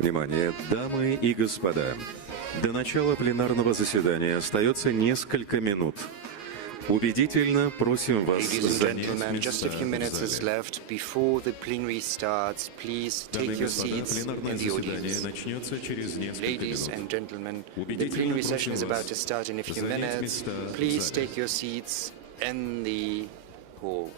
Внимание, дамы и господа. До начала пленарного заседания остается несколько минут. Убедительно просим вас занять Just a few minutes is left before the plenary starts. Please take your seats in the audience. Ladies and gentlemen, the plenary session is about to start in a few minutes. Please take your seats in the hall.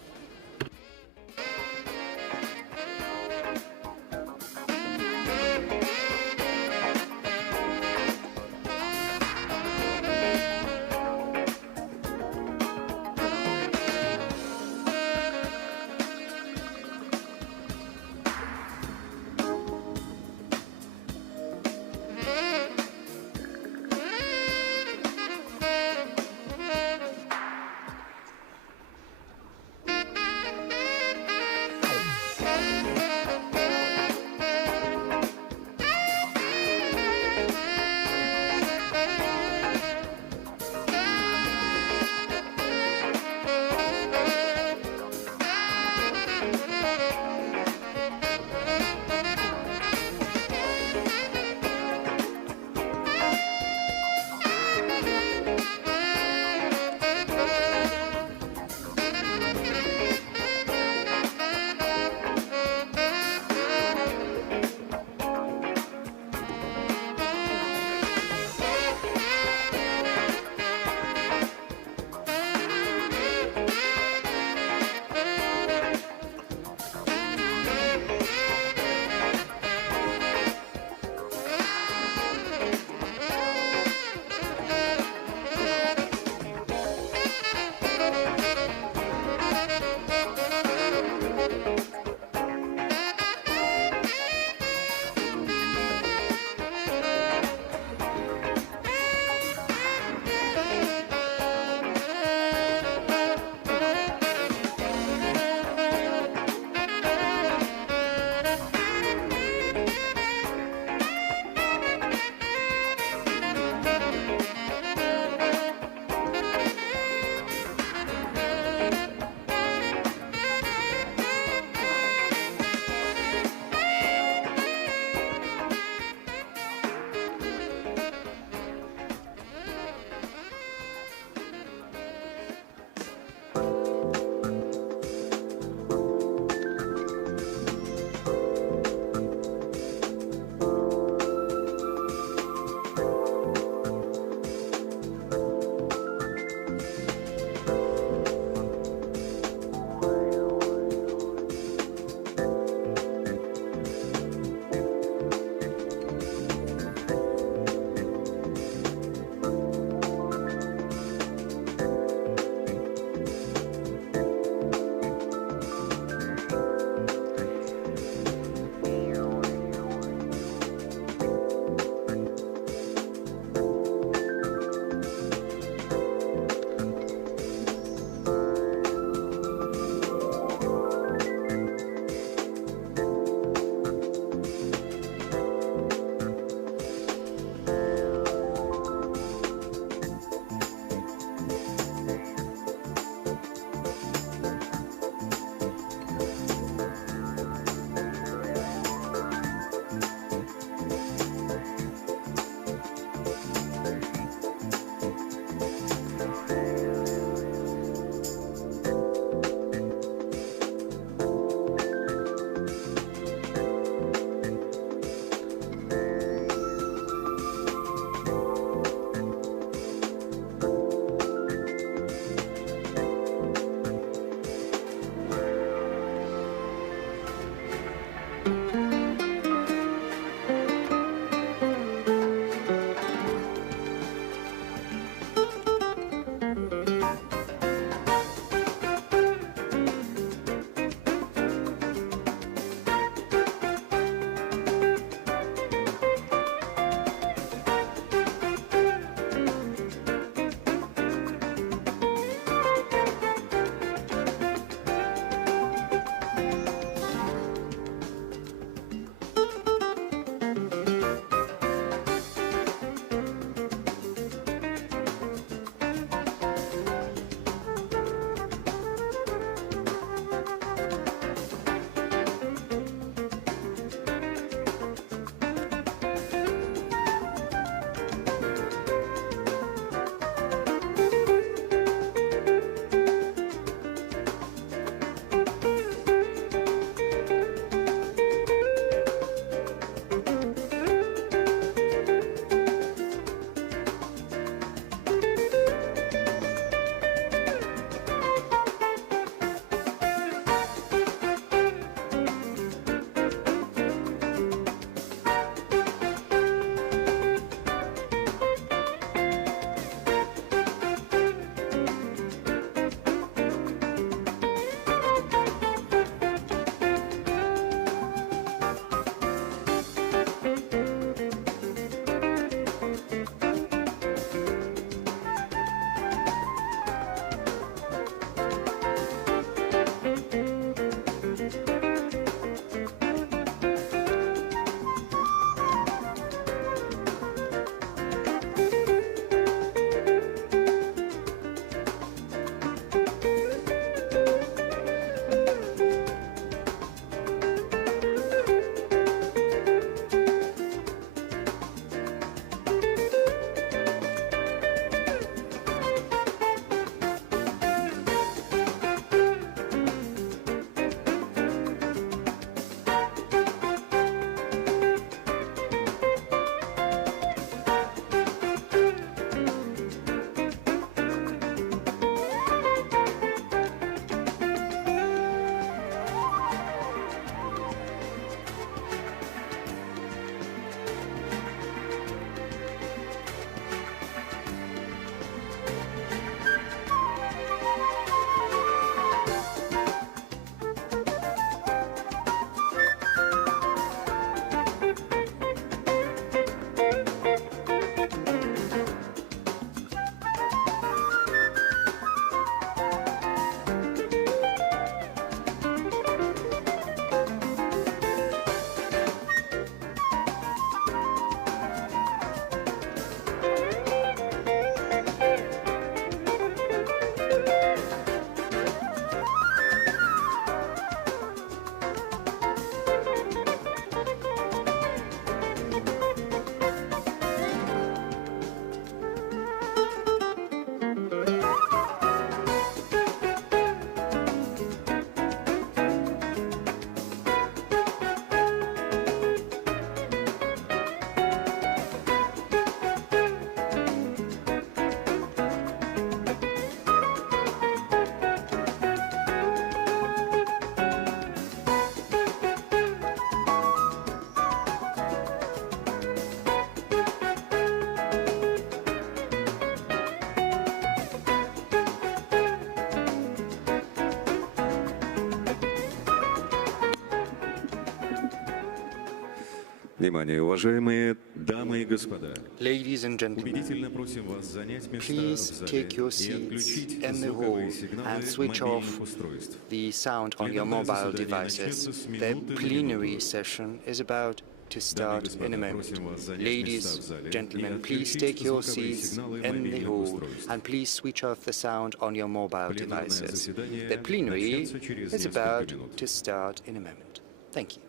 Внимание, уважаемые дамы и господа. Ladies and Убедительно gentlemen, просим вас занять места в please зале take your и seats отключить in the звуковые hall сигналы and switch мобильных off устройств. the sound on your Пленарное mobile заседание devices. начнется с The минуты на plenary минуту. session is about to start in a moment. просим вас занять места Ladies, в зале и gentlemen, please отключить take your звуковые seats сигналы in the мобильных hall устройств. and please switch off the sound on your mobile Пленарное devices. заседание The plenary начнется через is несколько about минут. to start in a moment. Thank you.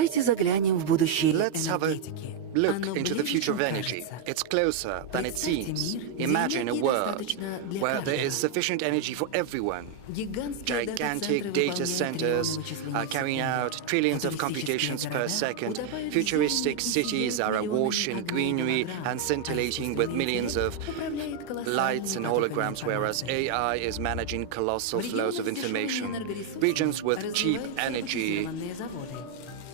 Давайте заглянем в будущее Let's have a энергетики. look into the future of energy. It's closer than it seems. Imagine a world where there is sufficient energy for everyone. Gigantic data centers are carrying out trillions of computations per second. Futuristic cities are awash in greenery and scintillating with millions of lights and holograms, whereas AI is managing colossal flows of information. Regions with cheap energy.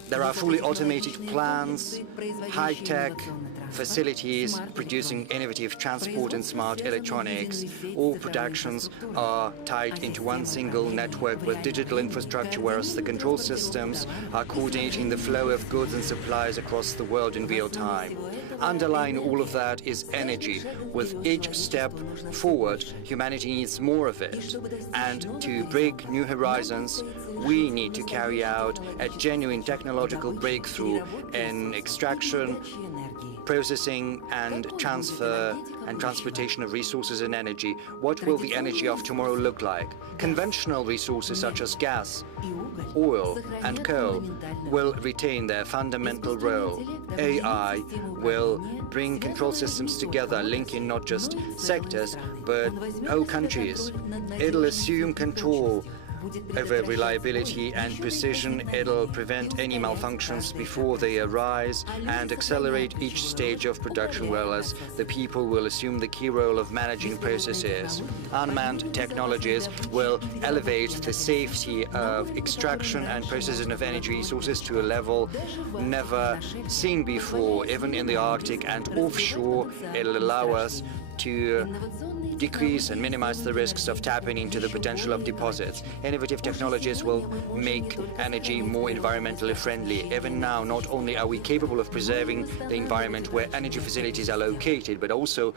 There are fully automated plants, high-tech facilities producing innovative transport and smart electronics. All productions are tied into one single network with digital infrastructure, whereas the control systems are coordinating the flow of goods and supplies across the world in real time. Underlying all of that is energy. With each step forward, humanity needs more of it. And to break new horizons, we need to carry out a genuine technological breakthrough in extraction, processing and transfer and transportation of resources and energy. What will the energy of tomorrow look like? Conventional resources such as gas, oil and coal will retain their fundamental role. AI will bring control systems together, linking not just sectors, but whole countries. It'll assume control over reliability and precision. It'll prevent any malfunctions before they arise and accelerate each stage of production, whereas the people will assume the key role of managing processes. Unmanned technologies will elevate the safety of extraction and processing of energy resources to a level never seen before. Even in the Arctic and offshore, it'll allow us to decrease and minimize the risks of tapping into the potential of deposits. Innovative technologies will make energy more environmentally friendly. Even now, not only are we capable of preserving the environment where energy facilities are located, but also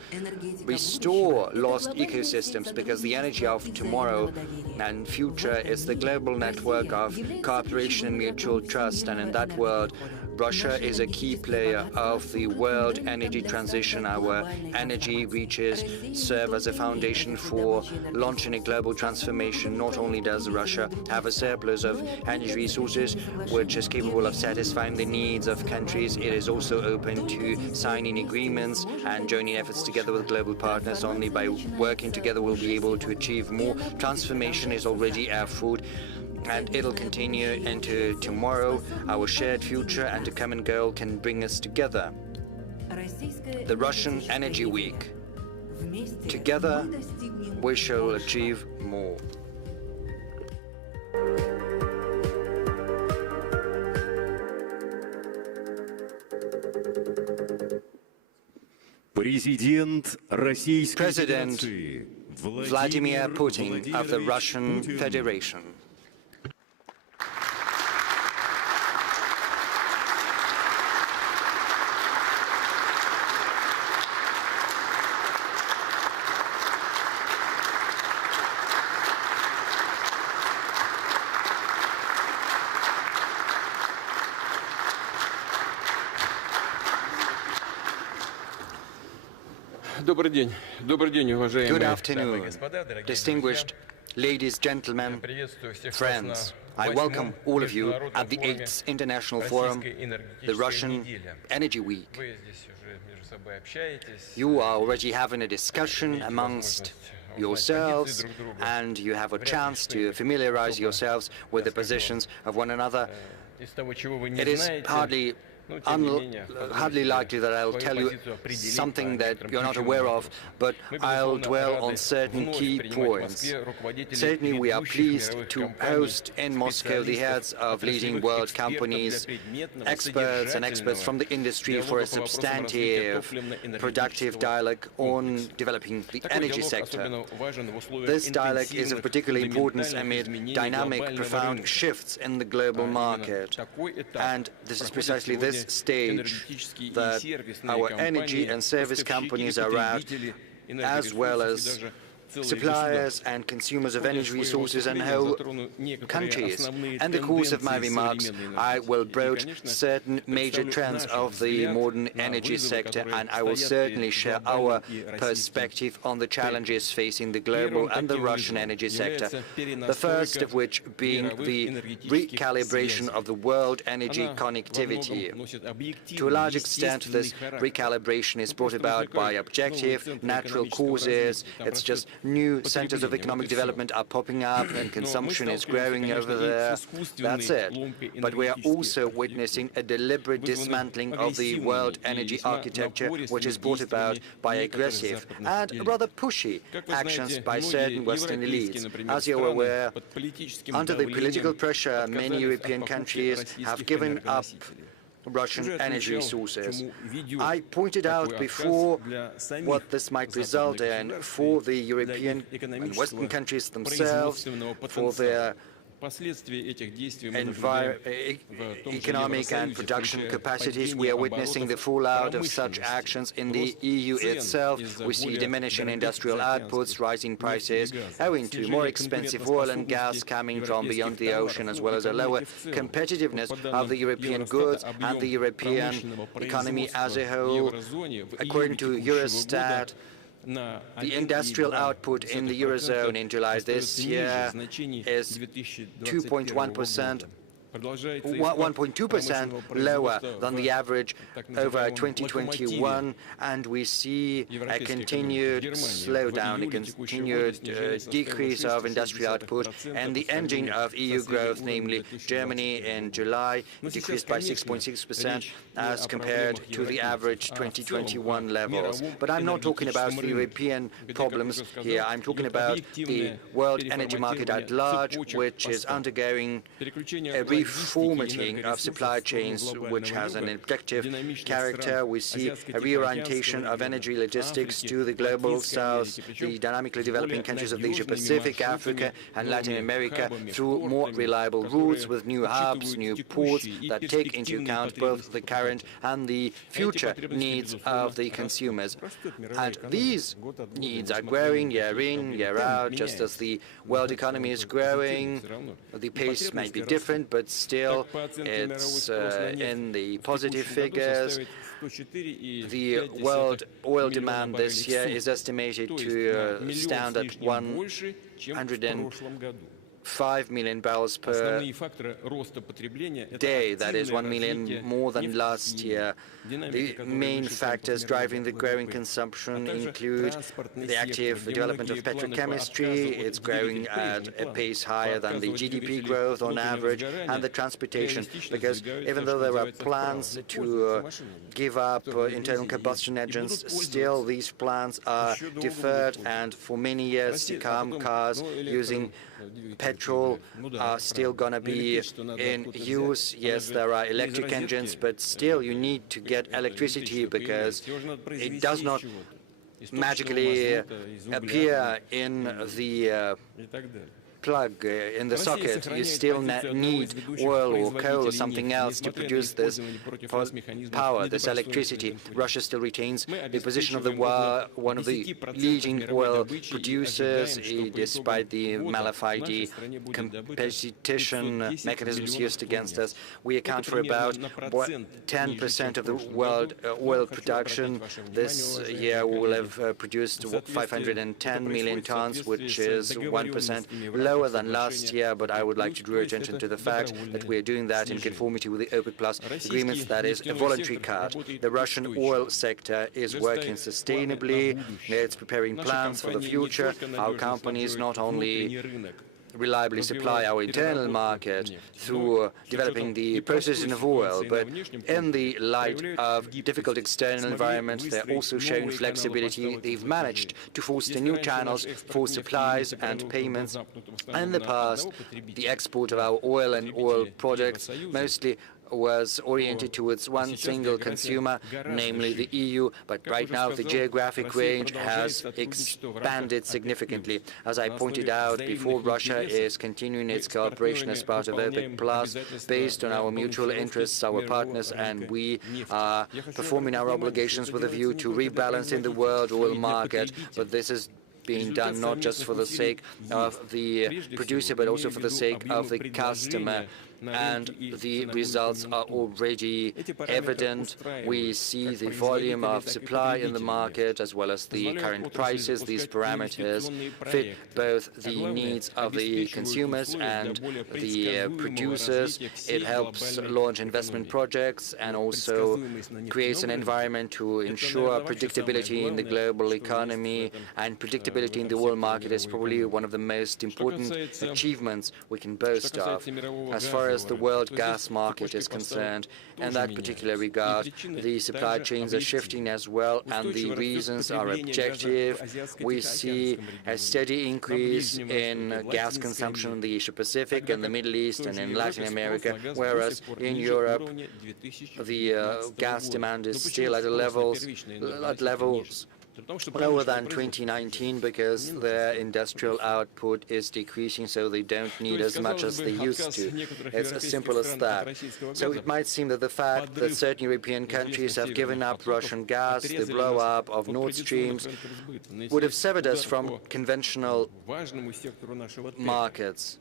restore lost ecosystems, because the energy of tomorrow and future is the global network of cooperation and mutual trust. And in that world, Russia is a key player of the world energy transition. Our energy reaches serve as a foundation for launching a global transformation. Not only does Russia have a surplus of energy resources, which is capable of satisfying the needs of countries, it is also open to signing agreements and joining efforts together with global partners. Only by working together we'll be able to achieve more. Transformation is already afoot, and it'll continue into tomorrow. Our shared future and a common goal can bring us together. The Russian Energy Week. Together, we shall achieve more. President Vladimir Putin of the Russian Federation. Good afternoon, distinguished ladies, gentlemen, friends. I welcome all of you at the 8th International Forum, the Russian Energy Week. You are already having a discussion amongst yourselves, and you have a chance to familiarize yourselves with the positions of one another. It is hardly likely that I'll tell you something that you're not aware of, but I'll dwell on certain key points. Certainly, we are pleased to host in Moscow the heads of leading world companies, experts from the industry for a substantive, productive dialogue on developing the energy sector. This dialogue is of particular importance amid dynamic, profound shifts in the global market. And this is precisely this stage that our energy and service companies are at, as well as suppliers and consumers of energy resources and whole countries. In the course of my remarks, I will broach certain major trends of the modern energy sector, and I will certainly share our perspective on the challenges facing the global and the Russian energy sector. The first of which being the recalibration of the world energy connectivity. To a large extent, this recalibration is brought about by objective, natural causes. It's just new centers of economic development are popping up and consumption is growing over there. That's it. But we are also witnessing a deliberate dismantling of the world energy architecture, which is brought about by aggressive and rather pushy actions by certain Western elites. As you are aware, under the political pressure, many European countries have given up Russian energy resources. I pointed out before what this might result in for the European and Western countries themselves, for their economic and production capacities. We are witnessing the fallout of such actions in the EU itself. We see diminishing industrial outputs, rising prices owing to more expensive oil and gas coming from beyond the ocean, as well as a lower competitiveness of the European goods and the European economy as a whole. According to Eurostat, the industrial output in the Eurozone in July this year is 1.2% lower than the average over 2021, and we see a continued slowdown, a continued decrease of industrial output, and the engine of EU growth, namely Germany in July, decreased by 6.6% as compared to the average 2021 levels. But I'm not talking about the European problems here. I'm talking about the world energy market at large, which is undergoing a reformatting of supply chains, which has an objective character. We see a reorientation of energy logistics to the global south, the dynamically developing countries of the Asia-Pacific, Africa, and Latin America through more reliable routes with new hubs, new ports that take into account both the current and the future needs of the consumers. And these needs are growing year in, year out, just as the world economy is growing. The pace might be different, but still it's in the positive figures. The world oil demand this year is estimated to stand at 105 million barrels per day. That is 1 million more than last year. The main factors driving the growing consumption include the active development of petrochemistry. It's growing at a pace higher than the GDP growth on average, and the transportation, because even though there are plans to give up internal combustion engines, still these plans are deferred, and for many years to come, cars using petrol are still going to be in use. Yes, there are electric engines, but still you need to get electricity because it does not magically appear in the plug in the socket. You still need oil or coal or something else to produce this power, this electricity. Russia still retains the position of one of the leading oil producers, despite the malafide competition mechanisms used against us. We account for about 10% of the world oil production. This year we will have produced 510 million tons, which is 1% lower than last year, but I would like to draw attention to the fact that we are doing that in conformity with the OPEC Plus agreements. That is a voluntary cut. The Russian oil sector is working sustainably. It's preparing plans for the future. Our companies not only reliably supply our internal market through developing the processing of oil, but in the light of difficult external environments, they're also showing flexibility. They've managed to foster new channels for supplies and payments. In the past, the export of our oil and oil products mostly was oriented towards one single consumer, namely the EU, but right now the geographic range has expanded significantly. As I pointed out before, Russia is continuing its cooperation as part of OPEC Plus based on our mutual interests, our partners, and we are performing our obligations with a view to rebalancing the world oil market, but this is being done not just for the sake of the producer, but also for the sake of the customer. And the results are already evident. We see the volume of supply in the market as well as the current prices. These parameters fit both the needs of the consumers and the producers. It helps launch investment projects and also creates an environment to ensure predictability in the global economy, and predictability in the world market is probably one of the most important achievements we can boast of. As far as the world gas market is concerned, in that particular regard, the supply chains are shifting as well, and the reasons are objective. We see a steady increase in gas consumption in the Asia-Pacific, in the Middle East, and in Latin America, whereas in Europe, the gas demand is still at levels lower than 2019 because their industrial output is decreasing, so they don't need as much as they used to. It's as simple as that. So it might seem that the fact that certain European countries have given up Russian gas, the blow-up of Nord Streams, would have severed us from conventional markets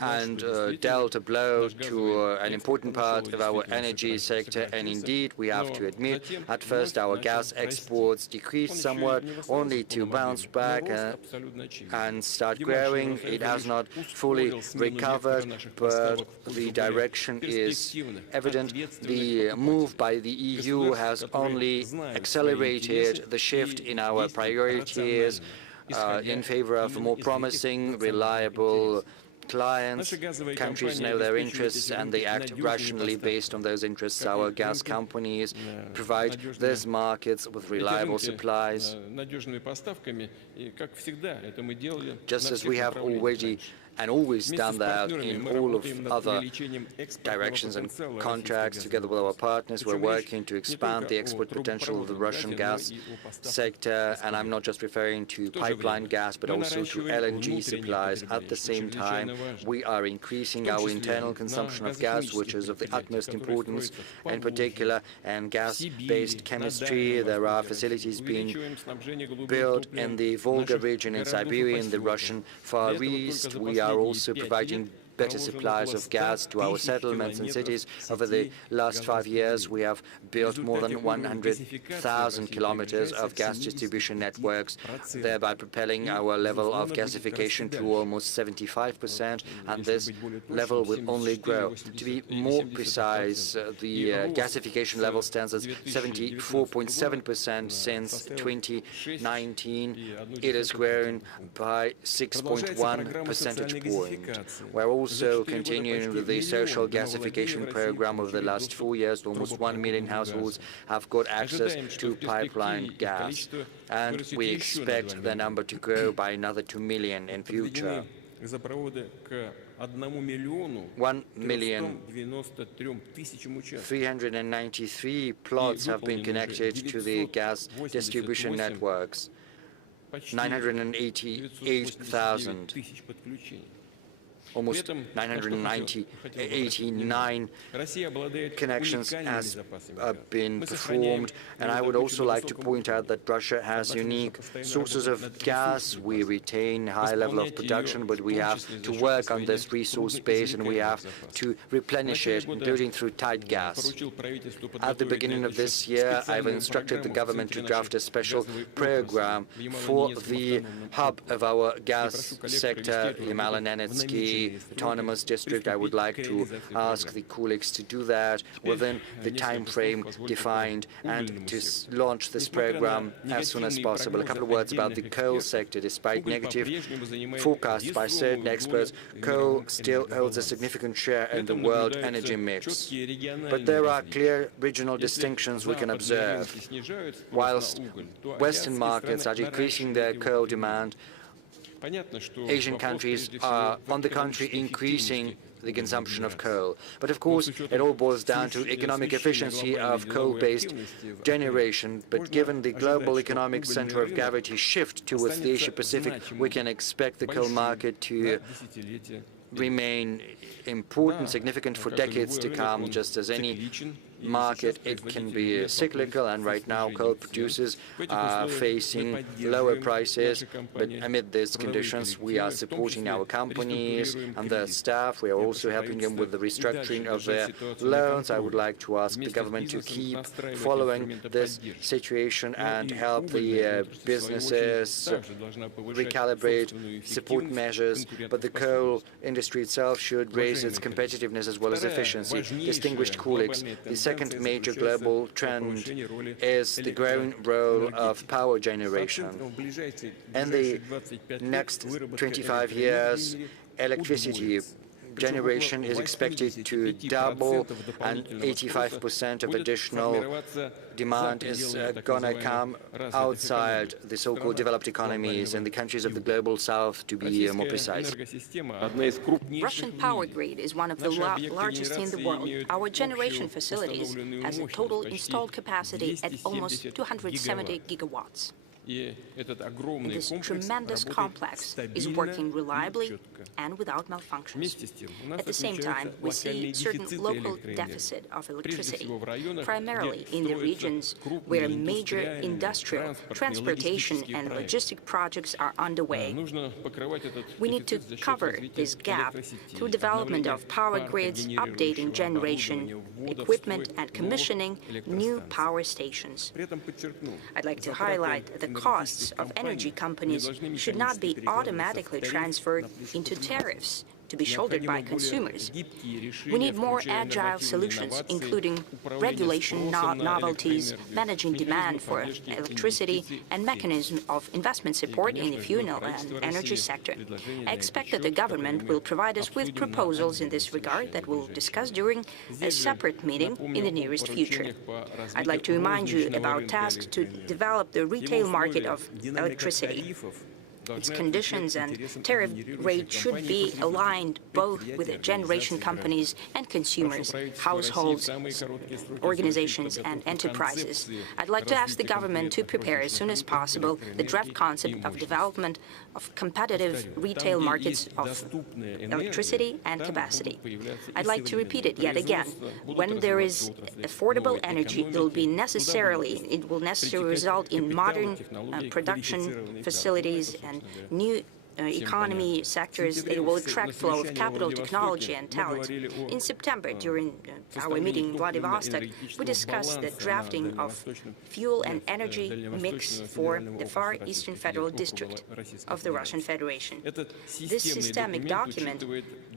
and dealt a blow to an important part of our energy sector. And indeed, we have to admit, at first our gas exports decreased somewhat, only to bounce back and start growing. It has not fully recovered, but the direction is evident. The move by the EU has only accelerated the shift in our priorities in favor of more promising, reliable clients. Countries know their interests and they act rationally based on those interests. Our gas companies provide these markets with reliable supplies, just as we have already and always done that in all of other directions and contracts. Together with our partners, we're working to expand the export potential of the Russian gas sector, and I'm not just referring to pipeline gas, but also to LNG supplies. At the same time, we are increasing our internal consumption of gas, which is of the utmost importance, in particular, and gas-based chemistry. There are facilities being built in the Volga region in Siberia, in the Russian Far East. We are also providing better supplies of gas to our settlements and cities. Over the last 5 years, we have built more than 100,000 kilometers of gas distribution networks, thereby propelling our level of gasification to almost 75%, and this level will only grow. To be more precise, the gasification level stands at 74.7% since 2019. It has grown by 6.1 percentage points. We're also continuing with the social gasification program of the last 4 years. Almost 1 million households have got access to pipeline gas, and we expect the number to grow by another 2 million in future. 1,393,000 plots have been connected to the gas distribution networks. 988,000. Almost 989 connections has been performed. And I would also like to point out that Russia has unique sources of gas. We retain a high level of production, but we have to work on this resource base, and we have to replenish it, including through tight gas. At the beginning of this year, I've instructed the government to draft a special program for the hub of our gas sector, Yamal-Nenetsky Autonomous District. I would like to ask the colleagues to do that within the time frame defined and to launch this program as soon as possible. A couple of words about the coal sector. Despite negative forecasts by certain experts, coal still holds a significant share in the world energy mix. But there are clear regional distinctions we can observe. Whilst Western markets are decreasing their coal demand, Asian countries are, on the contrary, increasing the consumption of coal. But of course, it all boils down to economic efficiency of coal-based generation. But given the global economic center of gravity shift towards the Asia-Pacific, we can expect the coal market to remain important, significant for decades to come, just as any market, it can be cyclical, and right now coal producers are facing lower prices. But amid these conditions, we are supporting our companies and their staff. We are also helping them with the restructuring of their loans. I would like to ask the government to keep following this situation and help the businesses recalibrate support measures. But the coal industry itself should raise its competitiveness as well as efficiency. Distinguished colleagues, the second major global trend is the growing role of power generation. In the next 25 years, electricity generation is expected to double, and 85% of additional demand is gonna come outside the so-called developed economies and the countries of the global south, to be more precise. Russian power grid is one of the largest in the world. Our generation facilities has a total installed capacity at almost 270 gigawatts. And this tremendous complex is working reliably and without malfunctions. At the same time, we see certain local deficit of electricity, primarily in the regions where major industrial, transportation and logistic projects are underway. We need to cover this gap through development of power grids, updating generation equipment and commissioning new power stations. I'd like to highlight the costs of energy companies should not be automatically transferred into tariffs to be shouldered by consumers. We need more agile solutions, including regulation novelties, managing demand for electricity, and mechanism of investment support in the fuel and energy sector. I expect that the government will provide us with proposals in this regard that we'll discuss during a separate meeting in the nearest future. I'd like to remind you about tasks to develop the retail market of electricity. Its conditions and tariff rate should be aligned both with the generation companies and consumers, households, organizations, and enterprises. I'd like to ask the government to prepare as soon as possible the draft concept of development of competitive retail markets of electricity and capacity. I'd like to repeat it yet again. When there is affordable energy, it will necessarily result in modern production facilities and new economy sectors. They will attract flow of capital, technology, and talent. In September, during our meeting in Vladivostok, we discussed the drafting of fuel and energy mix for the Far Eastern Federal District of the Russian Federation. This systemic document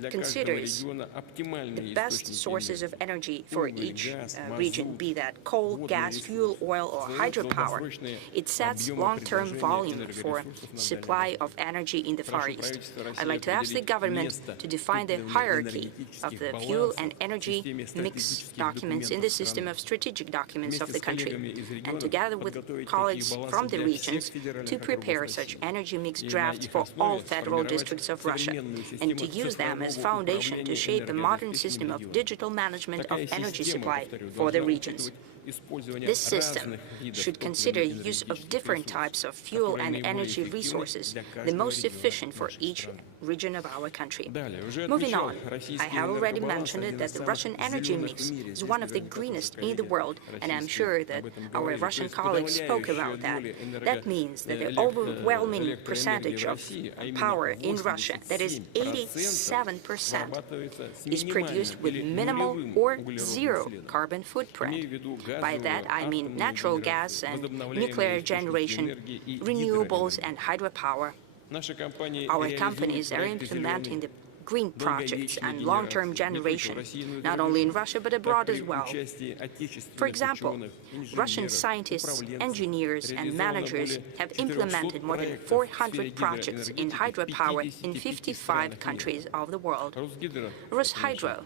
considers the best sources of energy for each region, be that coal, gas, fuel, oil, or hydropower. It sets long-term volume for supply of energy in the Far East. I'd like to ask the government to define the hierarchy of the fuel and energy mix documents in the system of strategic documents of the country, and together with colleagues from the regions, to prepare such energy mix drafts for all federal districts of Russia, and to use them as foundation to shape a modern system of digital management of energy supply for the regions. This system should consider use of different types of fuel and energy resources, the most efficient for each region of our country. Moving on, I have already mentioned it that the Russian energy mix is one of the greenest in the world, and I'm sure that our Russian colleagues spoke about that. That means that the overwhelming percentage of power in Russia, that is 87%, is produced with minimal or zero carbon footprint. By that, I mean natural gas and nuclear generation, renewables and hydropower. Our companies are implementing the green projects and long-term generation, not only in Russia but abroad as well. For example, Russian scientists, engineers and managers have implemented more than 400 projects in hydropower in 55 countries of the world. Rosseti,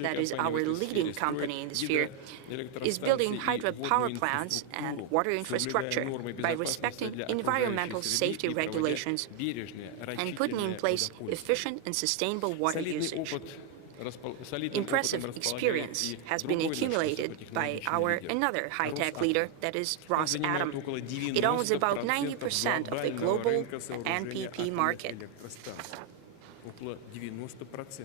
that is our leading company in the sphere, is building hydropower plants and water infrastructure by respecting environmental safety regulations and putting in place efficient and sustainable water usage. Impressive experience has been accumulated by another high-tech leader, that is Rosseti. It owns about 90% of the global NPP market.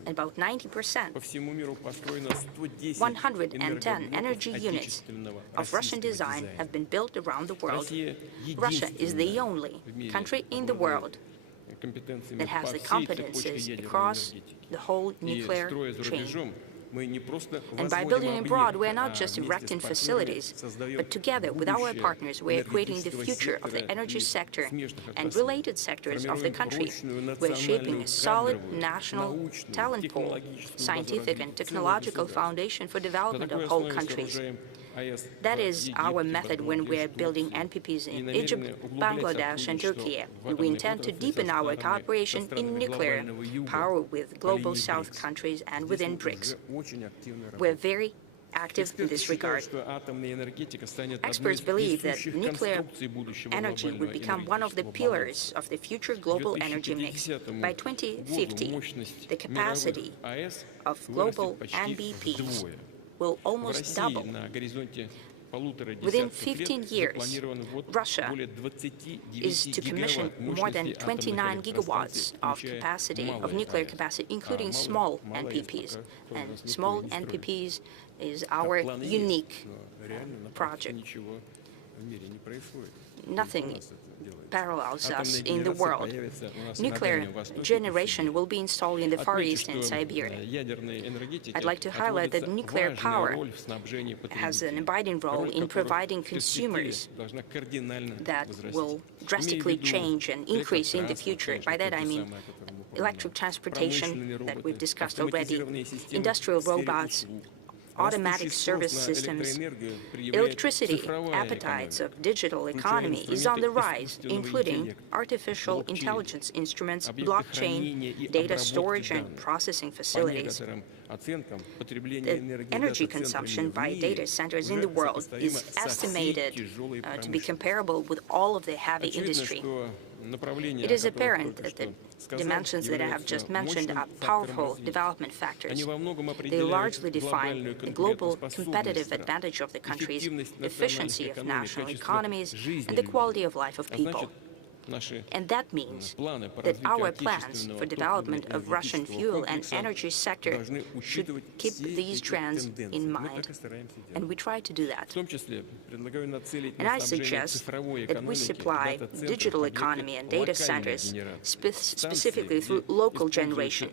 about 90%. 110 energy units of Russian design have been built around the world. Russia is the only country in the world that has the competences across the whole nuclear chain. And by building abroad, we are not just erecting facilities, but together with our partners, we are creating the future of the energy sector and related sectors of the country. We are shaping a solid national talent pool, scientific and technological foundation for development of whole countries. That is our method when we are building NPPs in Egypt, Bangladesh, and Turkey. We intend to deepen our cooperation in nuclear power with global South countries and within BRICS. We're very active in this regard. Experts believe that nuclear energy would become one of the pillars of the future global energy mix. By 2050, the capacity of global NBPs will almost double. Within 15 years, Russia is to commission more than 29 gigawatts of capacity, of nuclear capacity, including small NPPs. And small NPPs is our unique project. Nothing parallels us in the world. Nuclear generation will be installed in the Far East and Siberia. I'd like to highlight that nuclear power has an abiding role in providing consumers that will drastically change and increase in the future. By that I mean electric transportation that we've discussed already, industrial robots, automatic service systems. Electricity appetites of digital economy is on the rise, including artificial intelligence instruments, blockchain, data storage and processing facilities. The energy consumption by data centers in the world is estimated to be comparable with all of the heavy industry. It is apparent that the dimensions that I have just mentioned are powerful development factors. They largely define the global competitive advantage of the countries, efficiency of national economies, and the quality of life of people. And that means that our plans for development of Russian fuel and energy sector should keep these trends in mind. And we try to do that. And I suggest that we supply digital economy and data centers specifically through local generation,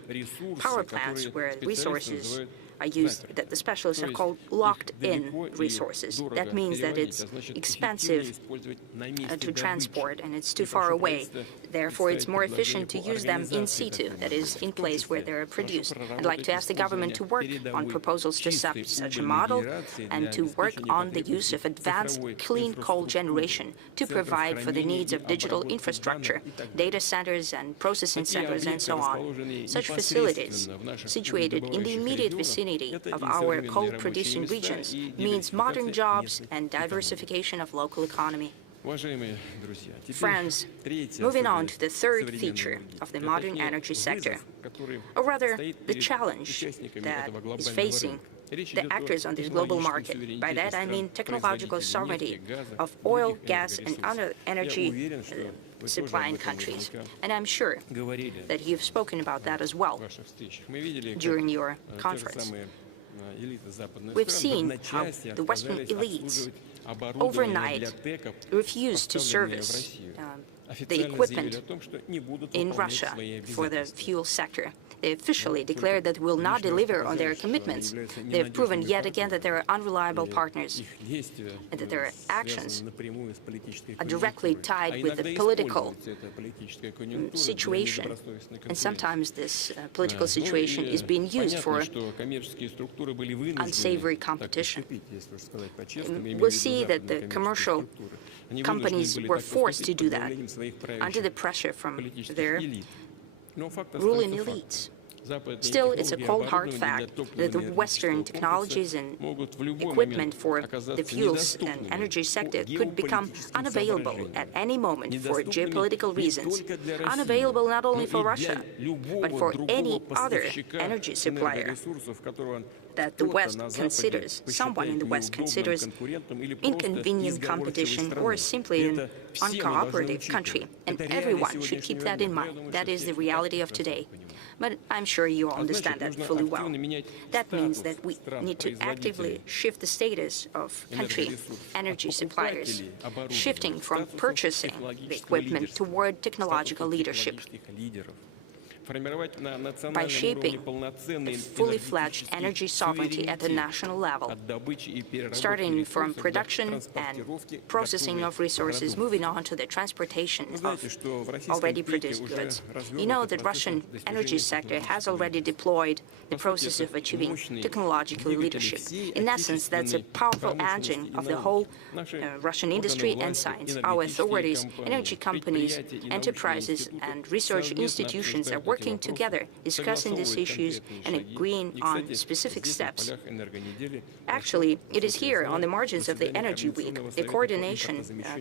power plants where resources are used, that the specialists are called locked-in resources. That means that it's expensive to transport and it's too far away. Therefore, it's more efficient to use them in situ, that is, in place where they're produced. I'd like to ask the government to work on proposals to set such a model and to work on the use of advanced clean coal generation to provide for the needs of digital infrastructure, data centers and processing centers and so on. Such facilities, situated in the immediate vicinity of our coal-producing regions, means modern jobs and diversification of local economy. Friends, moving on to the third feature of the modern energy sector, or rather the challenge that is facing the actors on this global market. By that I mean technological sovereignty of oil, gas and other energy supplying countries. And I'm sure that you've spoken about that as well during your conference. We've seen how the Western elites overnight refused to service the equipment in Russia for the fuel sector. They officially declared that will not deliver on their commitments. They have proven yet again that they are unreliable partners and that their actions are directly tied with the political situation. And sometimes this political situation is being used for unsavory competition. We'll see that the commercial companies were forced to do that under the pressure from their ruling elites. Still, it's a cold, hard fact that the Western technologies and equipment for the fuels and energy sector could become unavailable at any moment for geopolitical reasons. Unavailable not only for Russia, but for any other energy supplier that the West considers, someone in the West considers inconvenient competition or simply an uncooperative country, and everyone should keep that in mind. That is the reality of today. But I'm sure you all understand that fully well. That means that we need to actively shift the status of country energy suppliers, shifting from purchasing the equipment toward technological leadership, by shaping a fully-fledged energy sovereignty at the national level, starting from production and processing of resources, moving on to the transportation of already produced goods. You know that Russian energy sector has already deployed the process of achieving technological leadership. In essence, that's a powerful engine of the whole Russian industry and science. Our authorities, energy companies, enterprises, and research institutions are working together, discussing these issues and agreeing on specific steps. Actually, it is here, on the margins of the Energy Week, the Coordination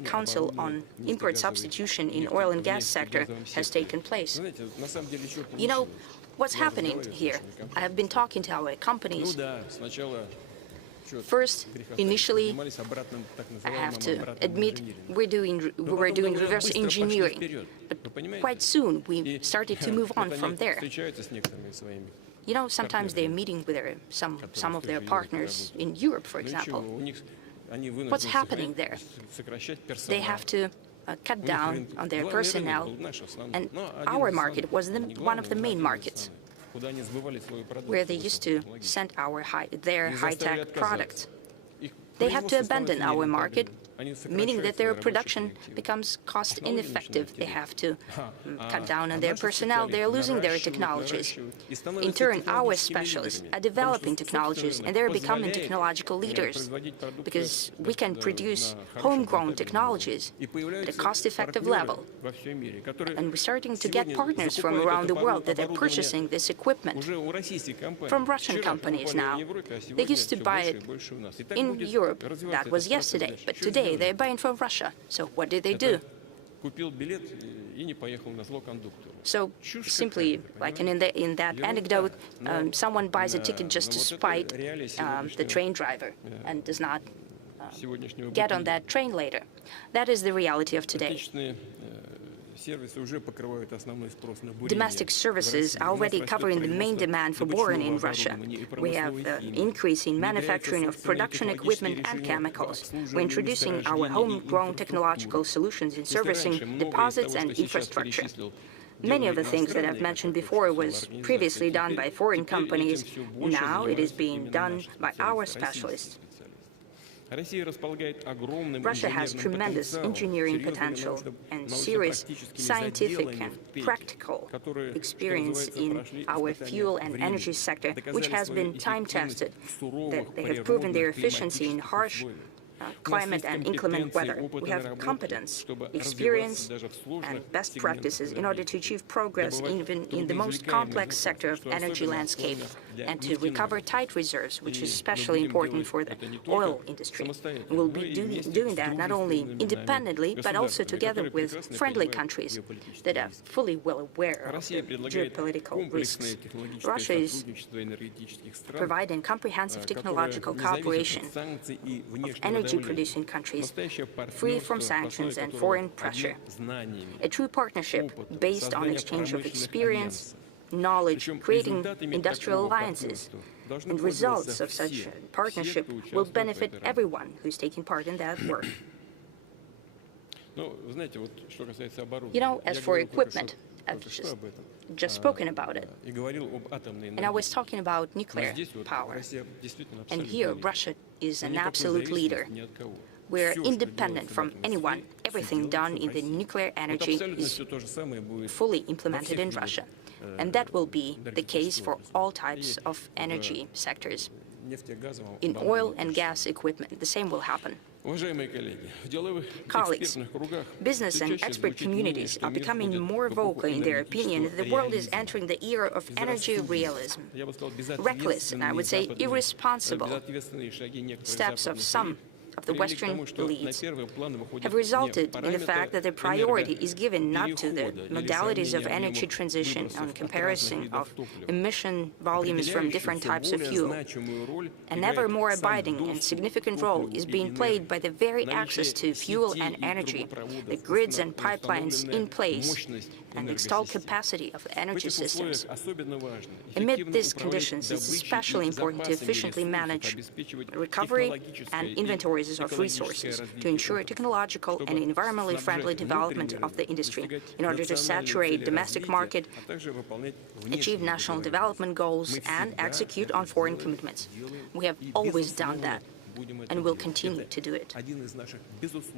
Council on Import Substitution in oil and gas sector has taken place. You know, what's happening here? I have been talking to our companies. First, initially, I have to admit, we were doing reverse engineering, but quite soon we started to move on from there. You know, sometimes they're meeting with some of their partners in Europe, for example. What's happening there? They have to cut down on their personnel, and our market was one of the main markets, where they used to send their high-tech products. They have to abandon our market, meaning that their production becomes cost-ineffective. They have to cut down on their personnel. They're losing their technologies. In turn, our specialists are developing technologies, and they're becoming technological leaders, because we can produce homegrown technologies at a cost-effective level. And we're starting to get partners from around the world that are purchasing this equipment from Russian companies now. They used to buy it in Europe. That was yesterday, but today they're buying from Russia. So what did they do? So simply, like in that anecdote, someone buys a ticket just to spite the train driver and does not get on that train later. That is the reality of today. Domestic services are already covering the main demand for boron in Russia. We have an increase in manufacturing of production equipment and chemicals. We're introducing our homegrown technological solutions in servicing deposits and infrastructure. Many of the things that I've mentioned before was previously done by foreign companies. Now it is being done by our specialists. Russia has tremendous engineering potential and serious scientific and practical experience in our fuel and energy sector, which has been time-tested. They have proven their efficiency in harsh climate and inclement weather. We have competence, experience, and best practices in order to achieve progress even in the most complex sector of energy landscape and to recover tight reserves, which is especially important for the oil industry. We'll be doing that not only independently, but also together with friendly countries that are fully well aware of the geopolitical risks. Russia is providing comprehensive technological cooperation of energy-producing countries, free from sanctions and foreign pressure. A true partnership based on exchange of experience, knowledge, creating industrial alliances. And results of such a partnership will benefit everyone who's taking part in that work. You know, as for equipment, I've just spoken about it. And I was talking about nuclear power. And here, Russia is an absolute leader. We're independent from anyone. Everything done in the nuclear energy is fully implemented in Russia. And that will be the case for all types of energy sectors. In oil and gas equipment, the same will happen. Colleagues, business and expert communities are becoming more vocal in their opinion that the world is entering the era of energy realism. Reckless, and I would say irresponsible, steps of some of the Western elites have resulted in the fact that the priority is given not to the modalities of energy transition on comparison of emission volumes from different types of fuel. An ever more abiding and significant role is being played by the very access to fuel and energy, the grids and pipelines in place, and the installed capacity of the energy systems. Amid these conditions, it's especially important to efficiently manage recovery and inventories of resources to ensure technological and environmentally friendly development of the industry in order to saturate domestic market, achieve national development goals, and execute on foreign commitments. We have always done that and will continue to do it.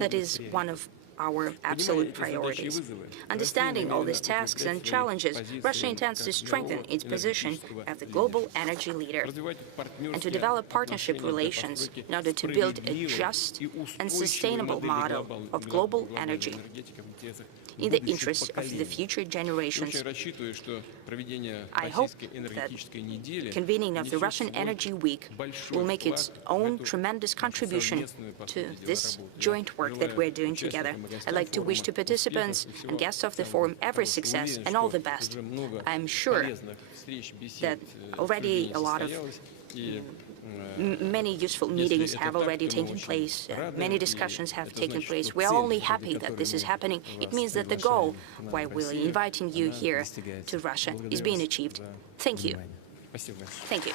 That is one of our absolute priorities. Understanding all these tasks and challenges, Russia intends to strengthen its position as the global energy leader and to develop partnership relations in order to build a just and sustainable model of global energy in the interest of the future generations. I hope that convening of the Russian Energy Week will make its own tremendous contribution to this joint work that we're doing together. I'd like to wish to participants and guests of the forum every success and all the best. I'm sure that already a lot of many useful meetings have already taken place, many discussions have taken place. We are only happy that this is happening. It means that the goal, why we're inviting you here to Russia, is being achieved. Thank you. Thank you.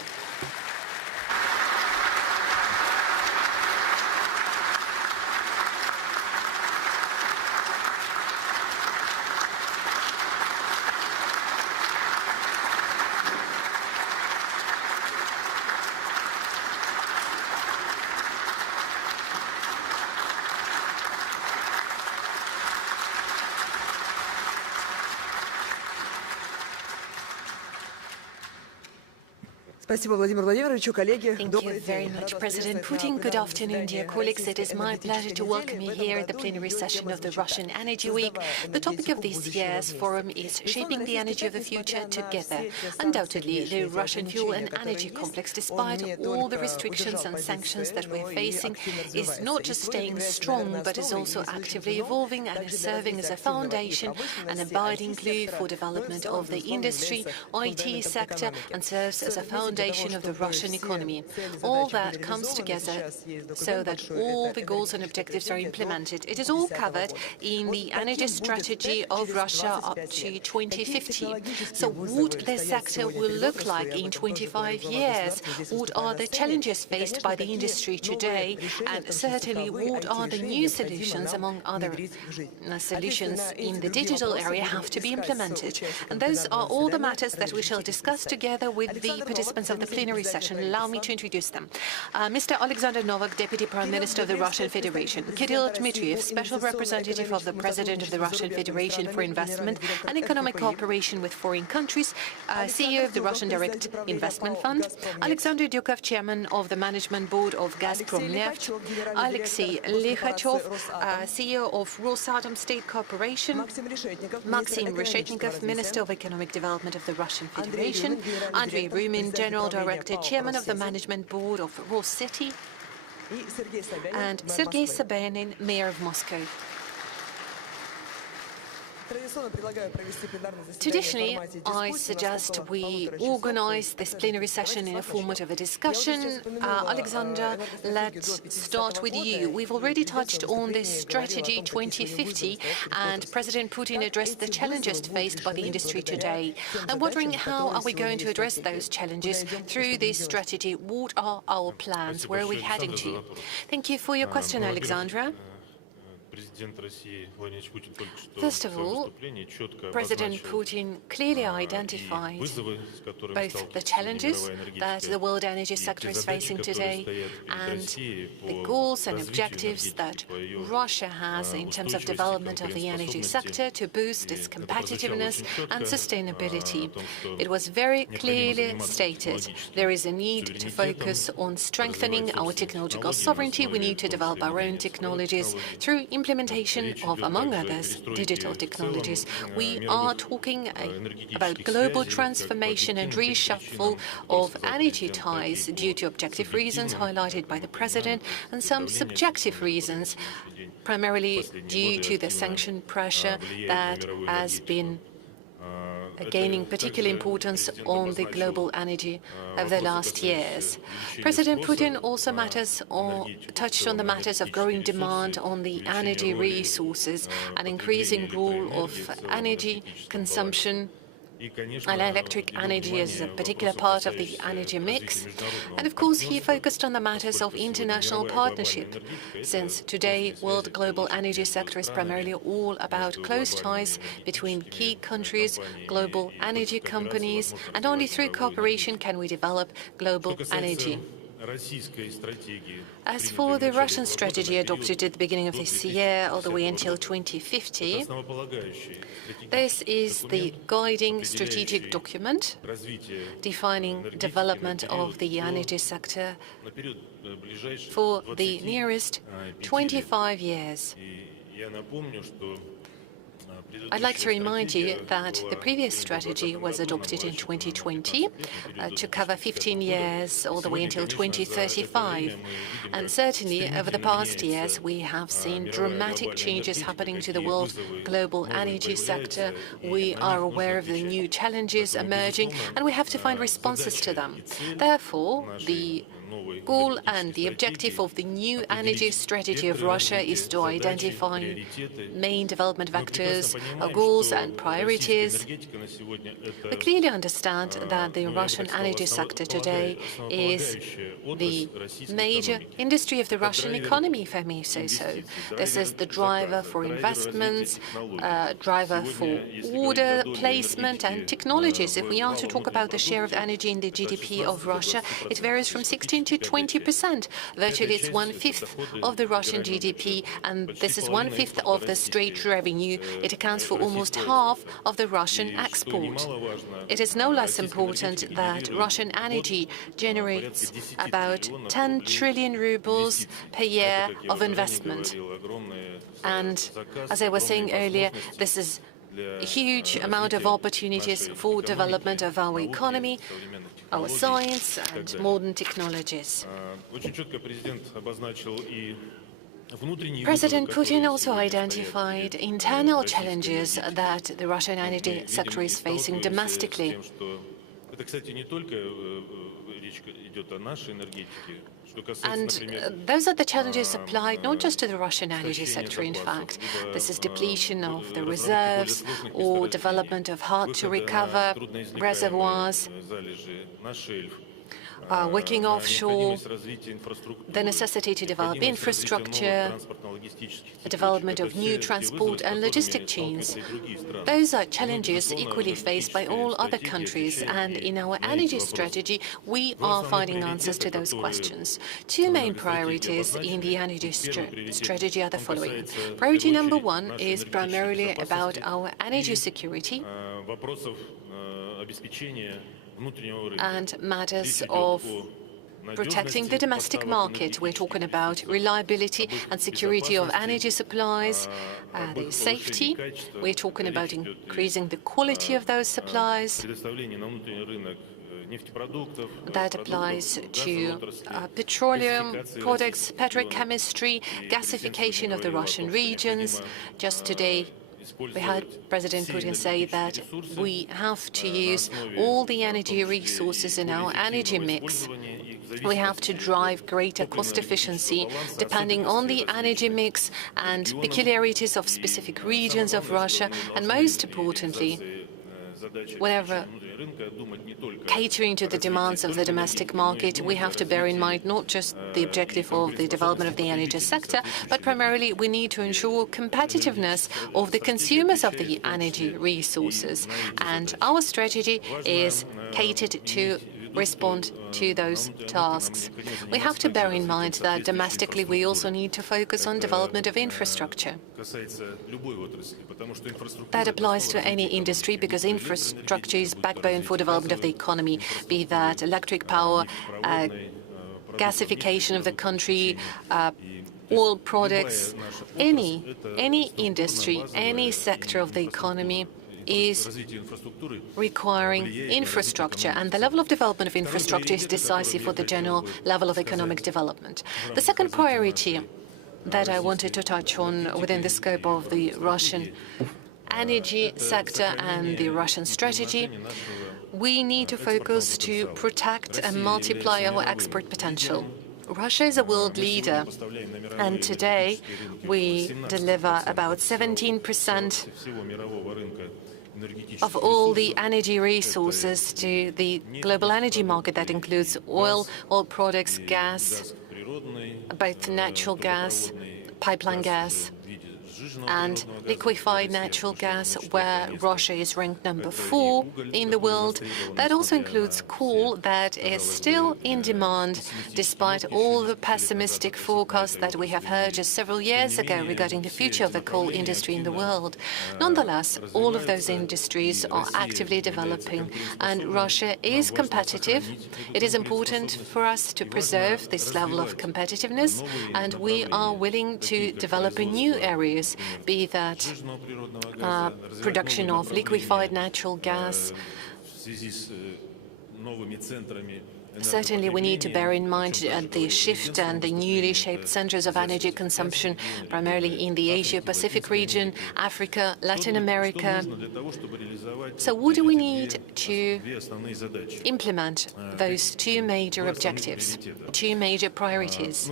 Thank you very much, President Putin. Good afternoon, dear colleagues. It is my pleasure to welcome you here at the plenary session of the Russian Energy Week. The topic of this year's forum is Shaping the Energy of the Future Together. Undoubtedly, the Russian fuel and energy complex, despite all the restrictions and sanctions that we're facing, is not just staying strong, but is also actively evolving and is serving as a foundation, an abiding glue for development of the industry, IT sector, and serves as a foundation of the Russian economy. All that comes together so that all the goals and objectives are implemented. It is all covered in the energy strategy of Russia up to 2050. So what the sector will look like in 25 years? What are the challenges faced by the industry today? And certainly, what are the new solutions, among other solutions in the digital area, have to be implemented? And those are all the matters that we shall discuss together with the participants of the plenary session. Allow me to introduce them. Mr. Alexander Novak, Deputy Prime Minister of the Russian Federation. Kirill Dmitriev, Special Representative of the President of the Russian Federation for Investment and Economic Cooperation with Foreign Countries, CEO of the Russian Direct Investment Fund. Alexander Dukov, Chairman of the Management Board of Gazprom Neft. Alexei Likhatov, CEO of Rosatom State Corporation. Maxim Reshetnikov, Minister of Economic Development of the Russian Federation. Andrei Rumin, General Director, Chairman of the Management Board of Rosseti, and Sergei Sobyanin, Mayor of Moscow. Traditionally, I suggest we organize this plenary session in a format of a discussion. Alexander, let's start with you. We've already touched on this strategy 2050, and President Putin addressed the challenges faced by the industry today. I'm wondering, how are we going to address those challenges through this strategy? What are our plans? Where are we heading to? Thank you for your question, Alexandra. First of all, President Putin clearly identified both the challenges that the world energy sector is facing today and the goals and objectives that Russia has in terms of development of the energy sector to boost its competitiveness and sustainability. It was very clearly stated there is a need to focus on strengthening our technological sovereignty. We need to develop our own technologies through implementation of, among others, digital technologies. We are talking about global transformation and reshuffle of energy ties due to objective reasons highlighted by the President and some subjective reasons, primarily due to the sanction pressure that has been gaining particular importance on the global energy over the last years. President Putin also touched on the matters of growing demand on the energy resources, an increasing role of energy consumption, and electric energy is a particular part of the energy mix. And of course, he focused on the matters of international partnership, since today, world global energy sector is primarily all about close ties between key countries, global energy companies, and only through cooperation can we develop global energy. As for the Russian strategy adopted at the beginning of this year all the way until 2050, this is the guiding strategic document defining development of the energy sector for the nearest 25 years. I'd like to remind you that the previous strategy was adopted in 2020 to cover 15 years all the way until 2035. And certainly, over the past years, we have seen dramatic changes happening to the world global energy sector. We are aware of the new challenges emerging, and we have to find responses to them. Therefore, the goal and the objective of the new energy strategy of Russia is to identify main development vectors, goals and priorities. We clearly understand that the Russian energy sector today is the major industry of the Russian economy, if I may say so. This is the driver for investments, driver for order placement and technologies. If we are to talk about the share of energy in the GDP of Russia, it varies from 16 to 20%. Virtually, it's 1/5 of the Russian GDP, and this is 1/5 of the state revenue. It accounts for almost half of the Russian export. It is no less important that Russian energy generates about 10 trillion rubles per year of investment. And as I was saying earlier, this is a huge amount of opportunities for development of our economy, our science and modern technologies. President Putin also identified internal challenges that the Russian energy sector is facing domestically. And those are the challenges applied not just to the Russian energy sector, in fact. This is depletion of the reserves or development of hard-to-recover reservoirs, working offshore, the necessity to develop infrastructure, the development of new transport and logistic chains. Those are challenges equally faced by all other countries, and in our energy strategy, we are finding answers to those questions. Two main priorities in the energy strategy are the following. Priority number one is primarily about our energy security and matters of protecting the domestic market. We're talking about reliability and security of energy supplies, the safety. We're talking about increasing the quality of those supplies. That applies to petroleum products, petrochemistry, gasification of the Russian regions. Just today, we heard President Putin say that we have to use all the energy resources in our energy mix. We have to drive greater cost efficiency depending on the energy mix and peculiarities of specific regions of Russia, and most importantly, whenever catering to the demands of the domestic market, we have to bear in mind not just the objective of the development of the energy sector, but primarily we need to ensure competitiveness of the consumers of the energy resources. And our strategy is catered to respond to those tasks. We have to bear in mind that domestically we also need to focus on development of infrastructure. That applies to any industry because infrastructure is backbone for development of the economy, be that electric power, gasification of the country, oil products, any industry, any sector of the economy is requiring infrastructure, and the level of development of infrastructure is decisive for the general level of economic development. The second priority that I wanted to touch on within the scope of the Russian energy sector and the Russian strategy, we need to focus to protect and multiply our export potential. Russia is a world leader, and today we deliver about 17% of all the energy resources to the global energy market. That includes oil products, gas, both natural gas, pipeline gas, and liquefied natural gas, where Russia is ranked number 4 in the world. That also includes coal, that is still in demand, despite all the pessimistic forecasts that we have heard just several years ago regarding the future of the coal industry in the world. Nonetheless, all of those industries are actively developing, and Russia is competitive. It is important for us to preserve this level of competitiveness, and we are willing to develop in new areas, be that production of liquefied natural gas. Certainly, we need to bear in mind the shift and the newly shaped centers of energy consumption, primarily in the Asia-Pacific region, Africa, Latin America. So what do we need to implement those two major objectives, two major priorities?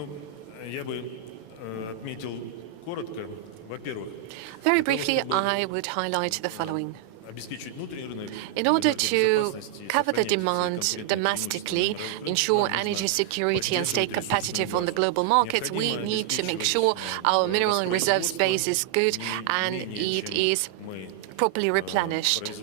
Very briefly, I would highlight the following. In order to cover the demand domestically, ensure energy security and stay competitive on the global markets, we need to make sure our mineral and reserves base is good and it is properly replenished.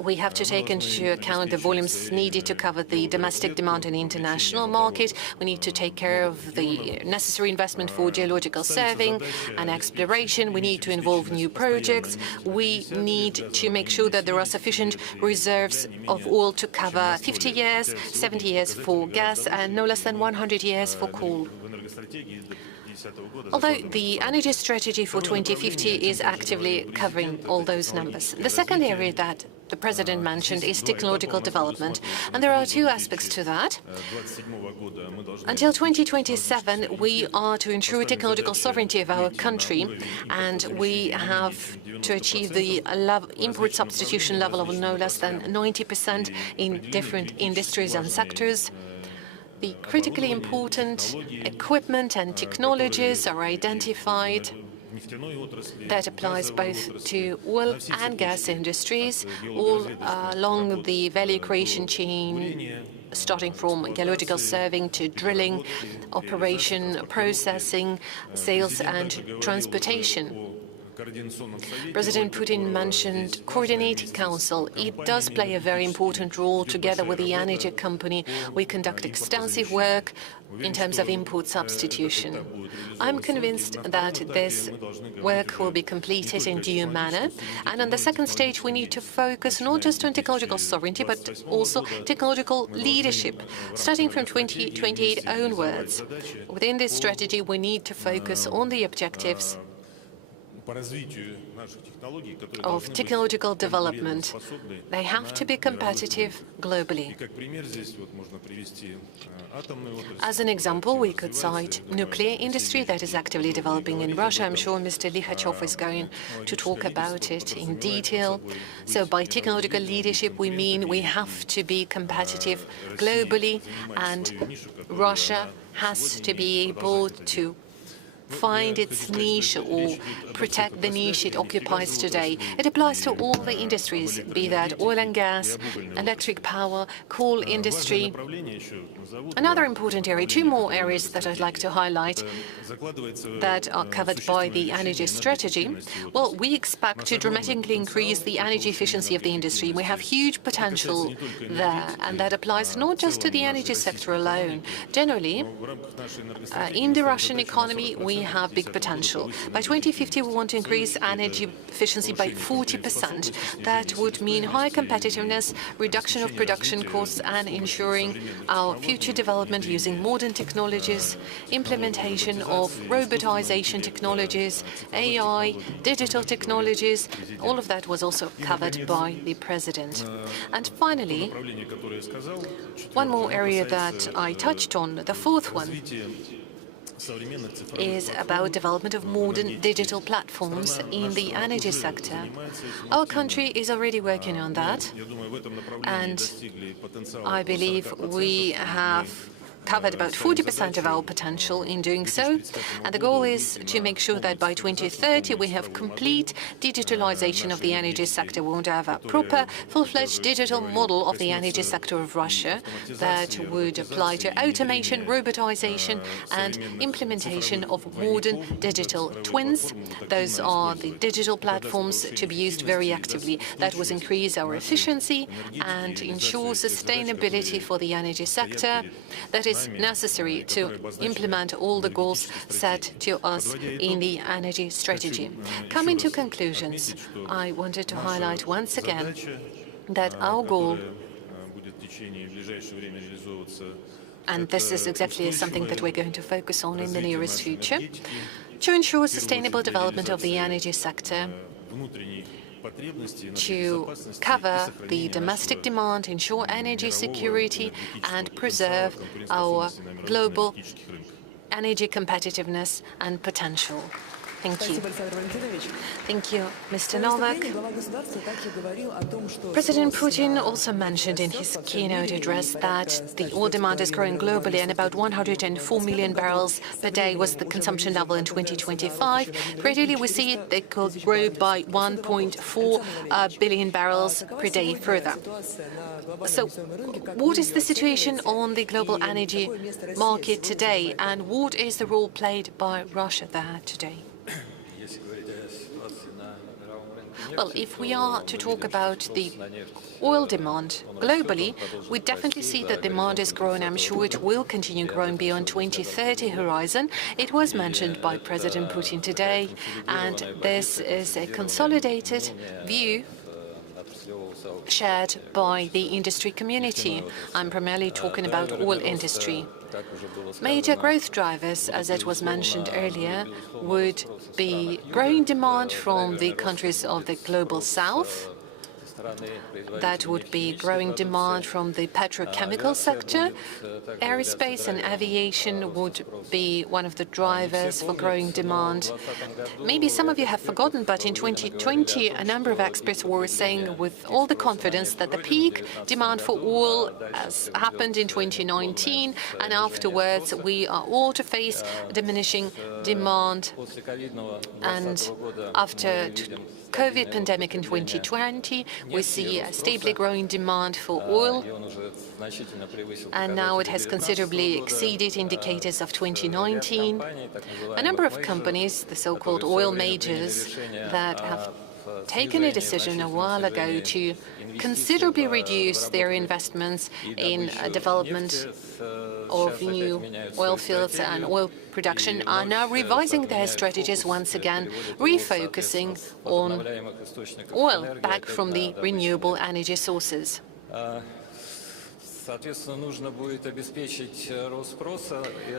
We have to take into account the volumes needed to cover the domestic demand in the international market. We need to take care of the necessary investment for geological surveying and exploration. We need to involve new projects. We need to make sure that there are sufficient reserves of oil to cover 50 years, 70 years for gas, and no less than 100 years for coal. Although the energy strategy for 2050 is actively covering all those numbers. The second area that the President mentioned is technological development, and there are two aspects to that. Until 2027, we are to ensure technological sovereignty of our country, and we have to achieve the import substitution level of no less than 90% in different industries and sectors. The critically important equipment and technologies are identified. That applies both to oil and gas industries, all along the value creation chain, starting from geological surveying to drilling, operation, processing, sales and transportation. President Putin mentioned Coordinating Council. It does play a very important role. Together with the energy company, we conduct extensive work in terms of import substitution. I'm convinced that this work will be completed in due manner. And on the second stage, we need to focus not just on technological sovereignty, but also technological leadership. Starting from 2028 onwards, within this strategy, we need to focus on the objectives of technological development. They have to be competitive globally. As an example, we could cite nuclear industry that is actively developing in Russia. I'm sure Mr. Likhachov is going to talk about it in detail. So by technological leadership, we mean we have to be competitive globally, and Russia has to be able to find its niche or protect the niche it occupies today. It applies to all the industries, be that oil and gas, electric power, coal industry. Another important area, two more areas that I'd like to highlight that are covered by the energy strategy. Well, we expect to dramatically increase the energy efficiency of the industry. We have huge potential there, and that applies not just to the energy sector alone. Generally, in the Russian economy, we we have big potential. By 2050, we want to increase energy efficiency by 40%. That would mean higher competitiveness, reduction of production costs, and ensuring our future development using modern technologies, implementation of robotization technologies, AI, digital technologies. All of that was also covered by the President. And finally, one more area that I touched on, the fourth one, is about development of modern digital platforms in the energy sector. Our country is already working on that, and I believe we have covered about 40% of our potential in doing so, and the goal is to make sure that by 2030 we have complete digitalization of the energy sector. We want to have a proper, full-fledged digital model of the energy sector of Russia that would apply to automation, robotization, and implementation of modern digital twins. Those are the digital platforms to be used very actively. That will increase our efficiency and ensure sustainability for the energy sector. That is necessary to implement all the goals set to us in the energy strategy. Coming to conclusions, I wanted to highlight once again that our goal, and this is exactly something that we're going to focus on in the nearest future, to ensure sustainable development of the energy sector, to cover the domestic demand, ensure energy security, and preserve our global energy competitiveness and potential. Thank you. Thank you, Mr. Novak. President Putin also mentioned in his keynote address that the oil demand is growing globally, and about 104 million barrels per day was the consumption level in 2025. Gradually, we see it could grow by 1.4 billion barrels per day further. So, what is the situation on the global energy market today, and what is the role played by Russia there today? Well, if we are to talk about the oil demand globally, we definitely see that demand is growing. I'm sure it will continue growing beyond 2030 horizon. It was mentioned by President Putin today, and this is a consolidated view shared by the industry community. I'm primarily talking about oil industry. Major growth drivers, as it was mentioned earlier, would be growing demand from the countries of the global south. That would be growing demand from the petrochemical sector. Aerospace and aviation would be one of the drivers for growing demand. Maybe some of you have forgotten, but in 2020, a number of experts were saying with all the confidence that the peak demand for oil has happened in 2019, and afterwards we are all to face diminishing demand. And after COVID pandemic in 2020, we see a stably growing demand for oil, and now it has considerably exceeded indicators of 2019. A number of companies, the so-called oil majors, that have taken a decision a while ago to considerably reduce their investments in development of new oil fields and oil production, are now revising their strategies once again, refocusing on oil back from the renewable energy sources.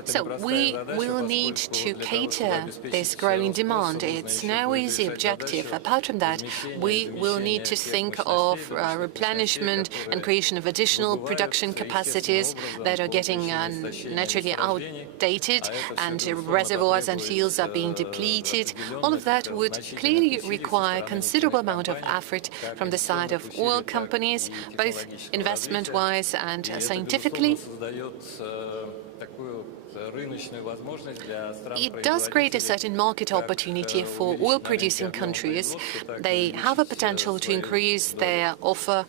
So we will need to cater this growing demand. It's no easy objective. Apart from that, we will need to think of replenishment and creation of additional production capacities that are getting naturally outdated, and reservoirs and fields are being depleted. All of that would clearly require a considerable amount of effort from the side of oil companies, both investment-wise and scientifically. It does create a certain market opportunity for oil-producing countries. They have a potential to increase their offer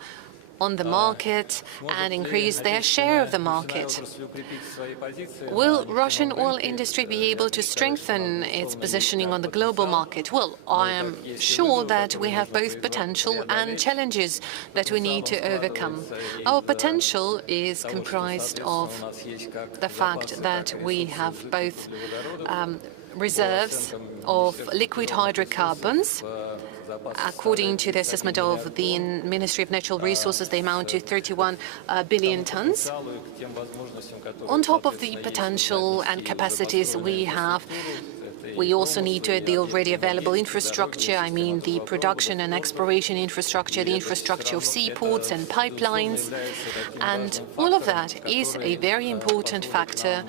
on the market and increase their share of the market. Will Russian oil industry be able to strengthen its positioning on the global market? Well, I am sure that we have both potential and challenges that we need to overcome. Our potential is comprised of the fact that we have both reserves of liquid hydrocarbons. According to the assessment of the Ministry of Natural Resources, they amount to 31 billion tons. On top of the potential and capacities we have, we also need to add the already available infrastructure, I mean the production and exploration infrastructure, the infrastructure of seaports and pipelines. And all of that is a very important factor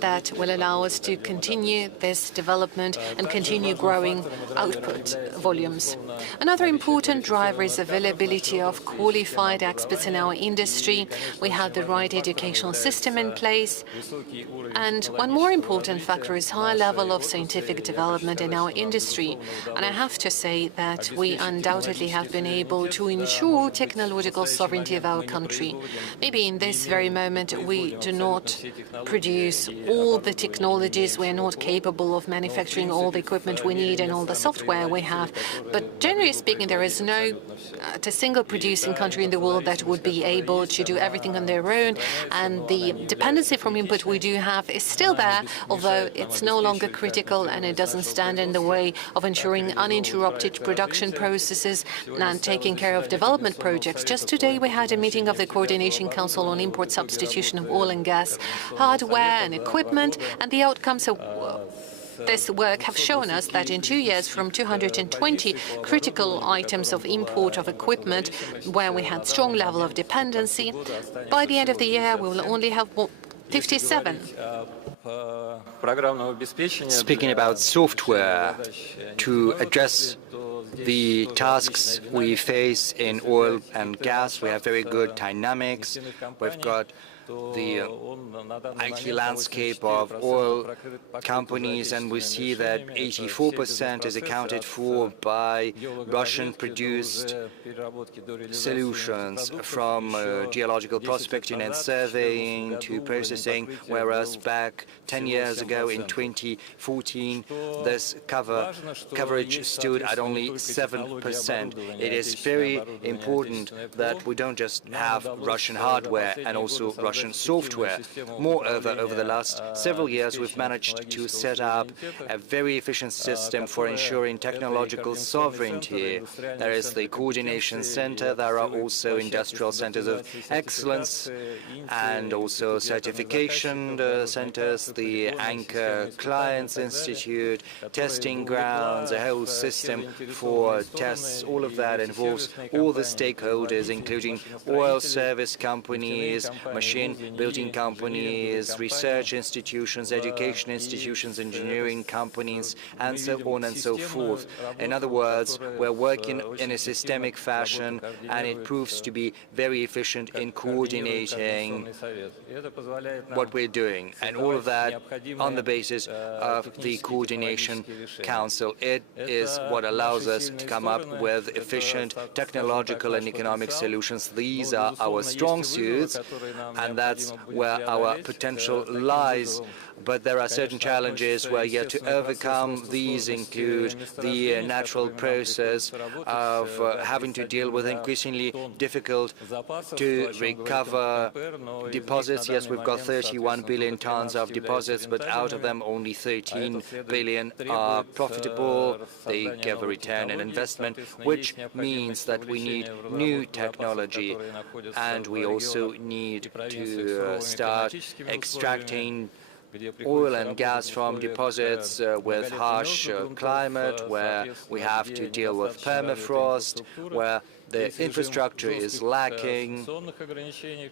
that will allow us to continue this development and continue growing output volumes. Another important driver is availability of qualified experts in our industry. We have the right educational system in place. And one more important factor is high level of scientific development in our industry. And I have to say that we undoubtedly have been able to ensure technological sovereignty of our country. Maybe in this very moment we do not produce all the technologies, we're not capable of manufacturing all the equipment we need and all the software we have. But generally speaking, there is no a single producing country in the world that would be able to do everything on their own. And the dependency from input we do have is still there, although it's no longer critical and it doesn't stand in the way of ensuring uninterrupted production processes and taking care of development projects. Just today we had a meeting of the Coordination Council on import substitution of oil and gas hardware and equipment, and the outcomes of this work have shown us that in 2 years, from 220 critical items of import of equipment where we had strong level of dependency, by the end of the year we will only have 57. Speaking about software, to address the tasks we face in oil and gas, we have very good dynamics. We've got the IT landscape of oil companies, and we see that 84% is accounted for by Russian-produced solutions, from geological prospecting and surveying to processing, whereas back 10 years ago in 2014, this coverage stood at only 7%. It is very important that we don't just have Russian hardware and also Russian software. Moreover, over the last several years, we've managed to set up a very efficient system for ensuring technological sovereignty. There is the Coordination Center, there are also industrial centers of excellence and also certification centers, the Anchor Clients Institute, testing grounds, a whole system for tests. All of that involves all the stakeholders, including oil service companies, machine building companies, research institutions, education institutions, engineering companies, and so on and so forth. In other words, we're working in a systemic fashion, and it proves to be very efficient in coordinating what we're doing. And all of that on the basis of the Coordination Council. It is what allows us to come up with efficient technological and economic solutions. These are our strong suits, and that's where our potential lies. But there are certain challenges we're yet to overcome. These include the natural process of having to deal with increasingly difficult to recover deposits. Yes, we've got 31 billion tons of deposits, but out of them only 13 billion are profitable. They give a return on investment, which means that we need new technology, and we also need to start extracting oil and gas from deposits with harsh climate, where we have to deal with permafrost, where the infrastructure is lacking.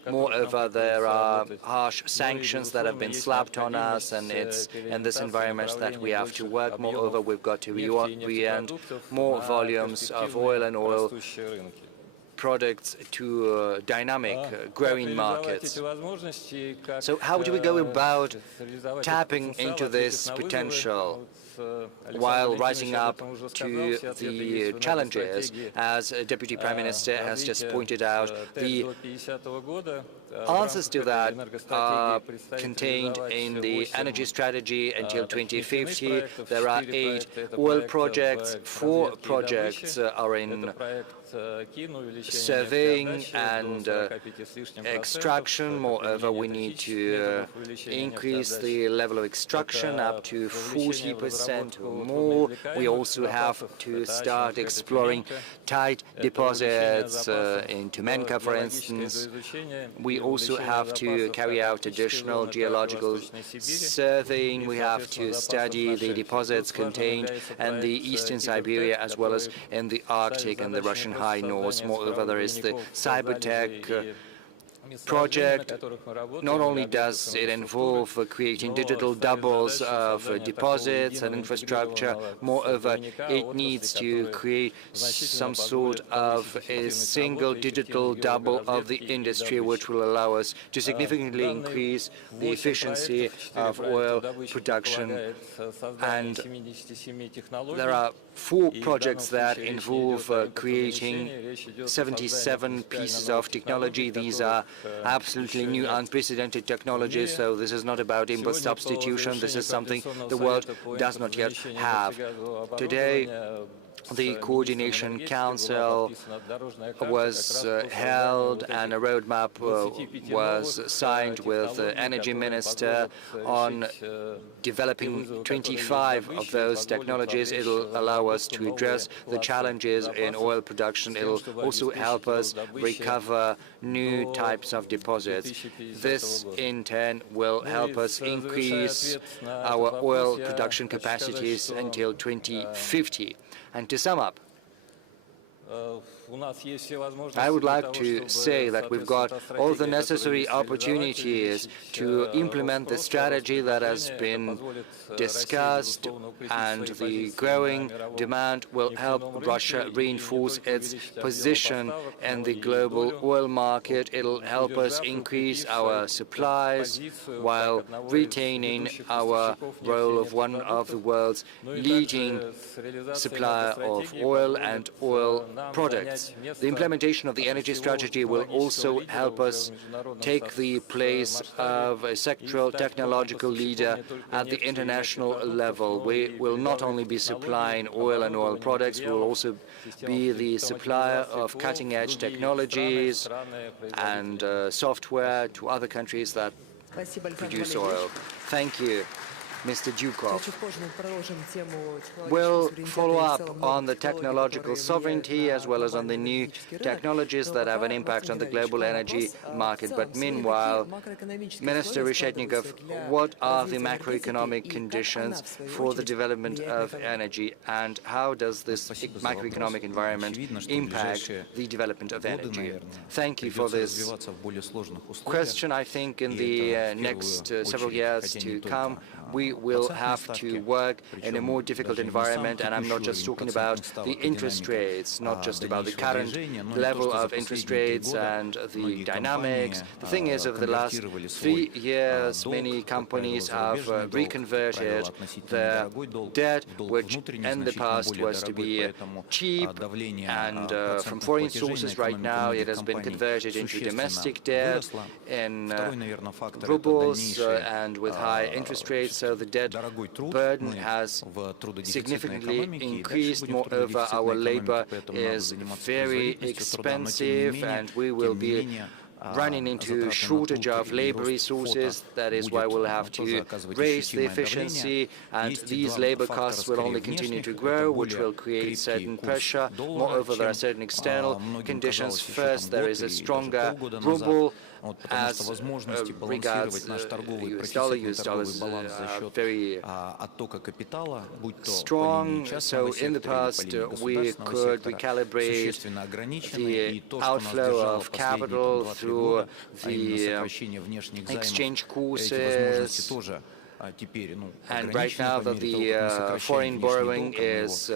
Moreover, there are harsh sanctions that have been slapped on us, and it's in this environment that we have to work. Moreover, we've got to reorient more volumes of oil and oil products to dynamic, growing markets. So how do we go about tapping into this potential? while rising up to the challenges. As Deputy Prime Minister has just pointed out, the answers to that are contained in the energy strategy until 2050. There are 8 oil projects, 4 projects are in surveying and extraction. Moreover, we need to increase the level of extraction up to 40% or more. We also have to start exploring tight deposits in Tumenka, for instance. We also have to carry out additional geological surveying. We have to study the deposits contained in the eastern Siberia as well as in the Arctic and the Russian high north. Moreover, there is the Cybertech project. Not only does it involve creating digital doubles of deposits and infrastructure, moreover, it needs to create some sort of a single digital double of the industry, which will allow us to significantly increase the efficiency of oil production. And there are 4 projects that involve creating 77 pieces of technology. These are absolutely new, unprecedented technologies, so this is not about import substitution. This is something the world does not yet have. Today, the Coordination Council was held and a roadmap was signed with the Energy Minister on developing 25 of those technologies. It will allow us to address the challenges in oil production. It will also help us recover new types of deposits. This, in turn, will help us increase our oil production capacities until 2050. And to sum up, I would like to say that we've got all the necessary opportunities to implement the strategy that has been discussed, and the growing demand will help Russia reinforce its position in the global oil market. It'll help us increase our supplies while retaining our role of one of the world's leading supplier of oil and oil products. The implementation of the energy strategy will also help us take the place of a sectoral technological leader at the international level. We will not only be supplying oil and oil products, we will also be the supplier of cutting-edge technologies and software to other countries that produce oil. Thank you. Mr. Dukov. We'll follow up on the technological sovereignty as well as on the new technologies that have an impact on the global energy market. But meanwhile, Minister Reshetnikov, what are the macroeconomic conditions for the development of energy, and how does this macroeconomic environment impact the development of energy? Thank you for this question. I think in the next several years to come, we will have to work in a more difficult environment, and I'm not just talking about the interest rates, not just about the current level of interest rates and the dynamics. The thing is, over the last 3 years, many companies have reconverted their debt, which in the past was to be cheap and from foreign sources. Right now, it has been converted into domestic debt in rubles and with high interest rates. So the debt burden has significantly increased. Moreover, our labor is very expensive, and we will be running into shortage of labor resources. That is why we'll have to raise the efficiency, and these labor costs will only continue to grow, which will create certain pressure. Moreover, there are certain external conditions. First, there is a stronger ruble. As regards US dollar is very strong. So in the past, we could recalibrate the outflow of capital through the exchange courses. And right now that the foreign borrowing is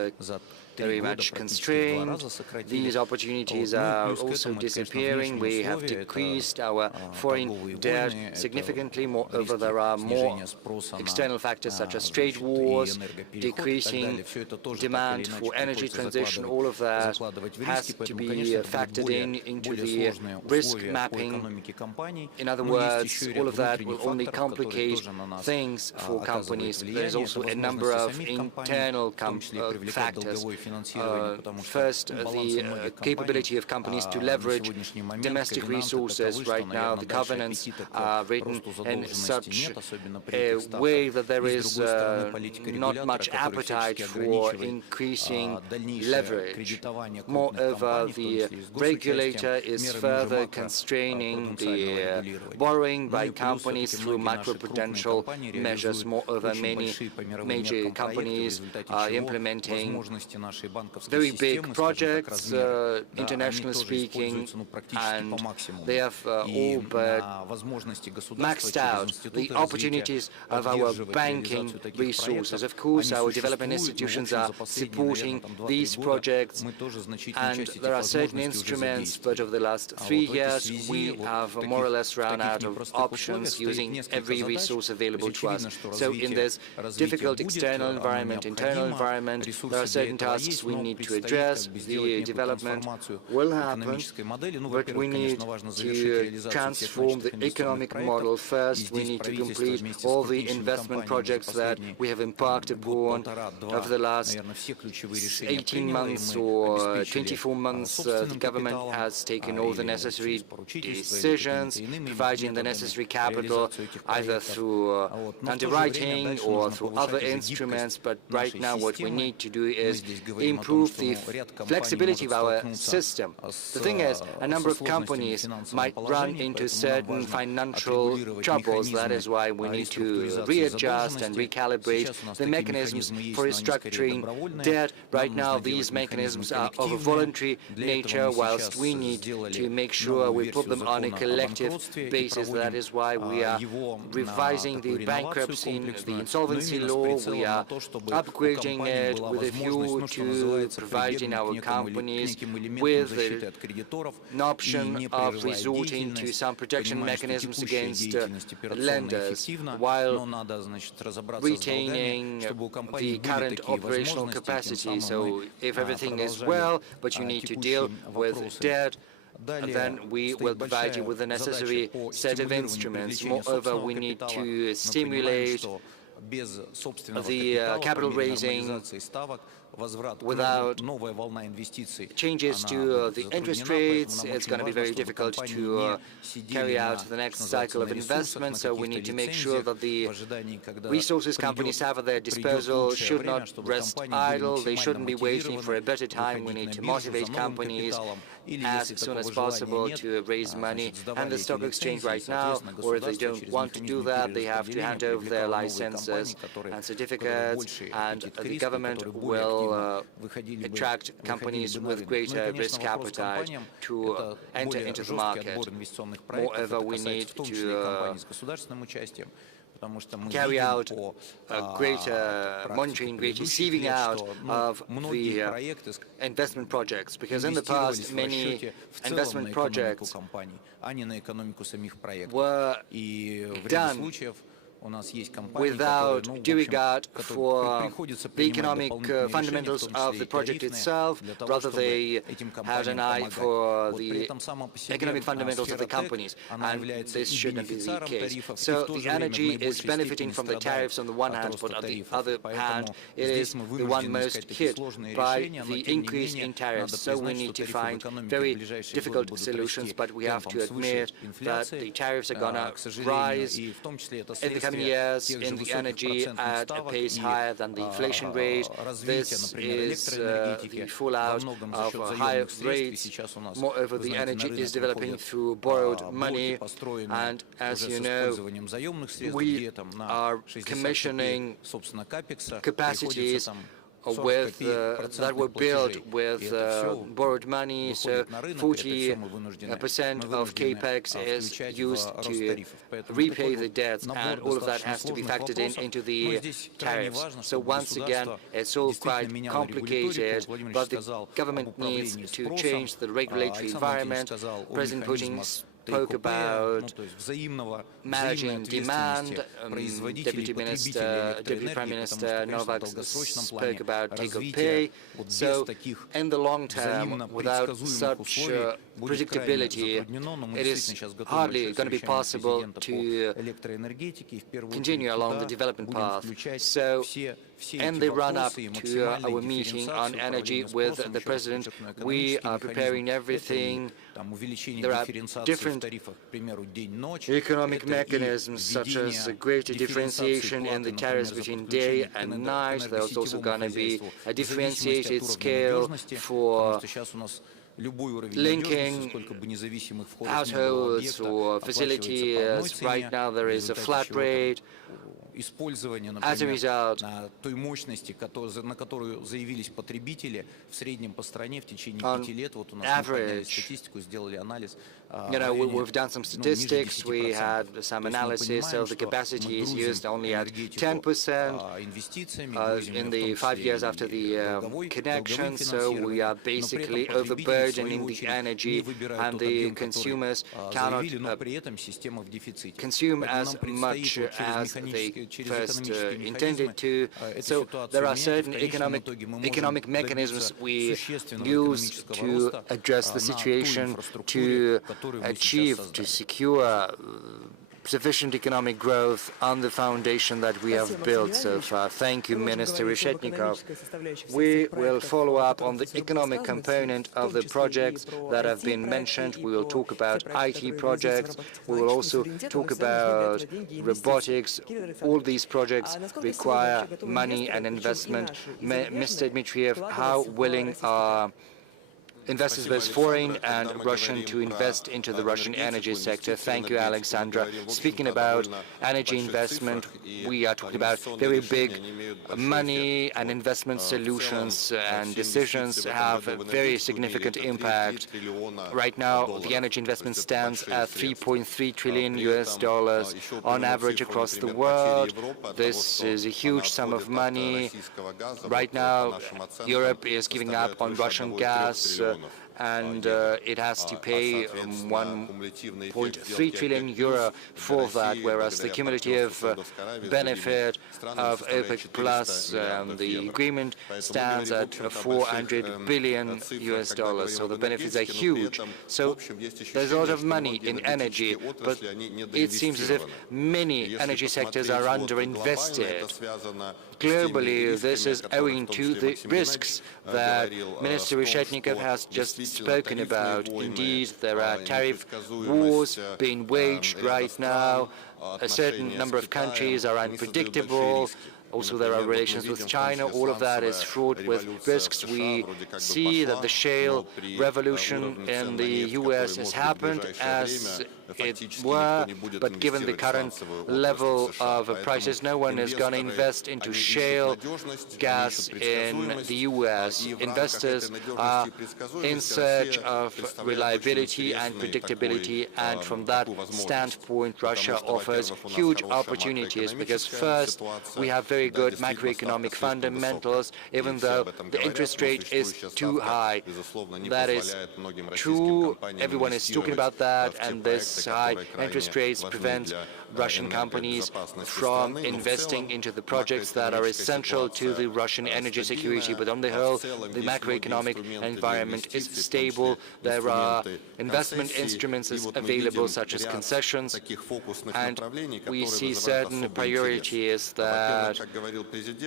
very much constrained. These opportunities are also disappearing. We have decreased our foreign debt significantly. Moreover, there are more external factors such as trade wars, decreasing demand for energy transition. All of that has to be factored into the risk mapping. In other words, all of that will only complicate things for companies. There's also a number of internal factors. First, the capability of companies to leverage domestic resources. Right now, the covenants are written in such a way that there is not much appetite for increasing leverage. Moreover, the regulator is further constraining the borrowing by companies through macroprudential measures. Moreover, many major companies are implementing very big projects, internationally speaking, and they have all but maxed out the opportunities of our banking resources. Of course, our development institutions are supporting these projects, and there are certain instruments, but over the last 3 years, we have more or less run out of options using every resource available to us. So in this difficult external environment, internal environment, there are certain tasks we need to address. The development will happen, but we need to transform the economic model. First, we need to complete all the investment projects that we have embarked upon over the last 18 months or 24 months. The government has taken all the necessary decisions, providing the necessary capital either through underwriting or through other instruments. But right now what we need to do is improve the flexibility of our system. The thing is, a number of companies might run into certain financial troubles. That is why we need to readjust and recalibrate the mechanisms for restructuring debt. Right now, these mechanisms are of a voluntary nature, whilst we need to make sure we put them on a collective basis. That is why we are revising the bankruptcy, the insolvency law. We are upgrading it with a view to providing our companies with an option of resorting to some protection mechanisms against lenders while retaining the current operational capacity. So if everything is well, but you need to deal with debt, then we will provide you with the necessary set of instruments. Moreover, we need to stimulate the capital raising without changes to the interest rates. It's going to be very difficult to carry out the next cycle of investment, so we need to make sure that the resources companies have at their disposal should not rest idle. They shouldn't be waiting for a better time. We need to motivate companies as soon as possible to raise money. And the stock exchange right now, or if they don't want to do that, they have to hand over their licenses and certificates, and the government will attract companies with greater risk appetite to enter into the market. Moreover, we need to carry out greater monitoring, greater sieving out of the investment projects, because in the past many investment projects were done without due regard for the economic fundamentals of the project itself. Rather, they had an eye for the economic fundamentals of the companies, and this shouldn't be the case. So the energy is benefiting from the tariffs on the one hand, but on the other hand, it is the one most hit by the increase in tariffs. So we need to find very difficult solutions, but we have to admit that the tariffs are going to rise in the coming years in the energy at a pace higher than the inflation rate. This is the fallout of higher rates. Moreover, the energy is developing through borrowed money, and as you know, we are commissioning capacities that were built with borrowed money, so 40% of capex is used to repay the debts, and all of that has to be factored into the tariffs. So once again, it's all quite complicated, but the government needs to change the regulatory environment. President Putin spoke about managing demand. Deputy Prime Minister Novak spoke about take-or-pay. So, in the long term, without such predictability, it is hardly going to be possible to continue along the development path. So, in the run-up to our meeting on energy with the President, we are preparing everything. There are different economic mechanisms, such as a greater differentiation in the tariffs between day and night. There's also going to be a differentiated scale for linking households or facilities. Right now there is a flat rate. As a result, on average, we've done some statistics, we had some analysis, so the capacity is used only at 10% in the 5 years after the connection, so we are basically overburdening the energy, and the consumers cannot consume as much as they first intended to. So there are certain economic mechanisms we use to address the situation, to secure sufficient economic growth on the foundation that we have built so far. Thank you, Minister Reshetnikov. We will follow up on the economic component of the projects that have been mentioned. We will talk about IT projects. We will also talk about robotics. All these projects require money and investment. Mr. Dmitriev, how willing are investors, both foreign and Russian, to invest into the Russian energy sector? Thank you, Alexandra. Speaking about energy investment, we are talking about very big money, and investment solutions and decisions have a very significant impact. Right now, the energy investment stands at $3.3 trillion on average across the world. This is a huge sum of money. Right now, Europe is giving up on Russian gas, and it has to pay 1.3 trillion euro for that, whereas the cumulative benefit of OPEC Plus, the agreement stands at 400 billion US dollars. So the benefits are huge. So there's a lot of money in energy, but it seems as if many energy sectors are underinvested. Globally, this is owing to the risks that Minister Reshetnikov has just spoken about. Indeed, there are tariff wars being waged right now. A certain number of countries are unpredictable. Also, there are relations with China. All of that is fraught with risks. We see that the shale revolution in the U.S. has happened as it were, but given the current level of prices, no one is going to invest into shale gas in the U.S. Investors are in search of reliability and predictability, and from that standpoint, Russia offers huge opportunities because first, we have very good macroeconomic fundamentals, even though the interest rate is too high. That is true. Everyone is talking about that, and this high interest rates prevent Russian companies from investing into the projects that are essential to the Russian energy security. But on the whole, the macroeconomic environment is stable. There are investment instruments available, such as concessions, and we see certain priorities that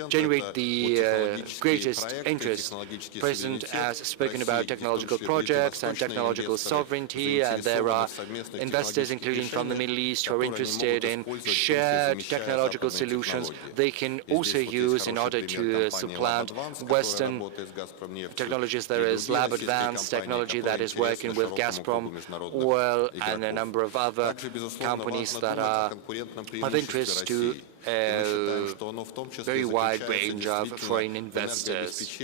generate the greatest interest. The President has spoken about technological projects and technological sovereignty, and there are investors, including from the Middle East, who are interested in shared technological solutions they can also use in order to supplant Western technologies. There is lab advanced technology that is working with Gazprom Oil and a number of other companies that are of interest to a very wide range of foreign investors.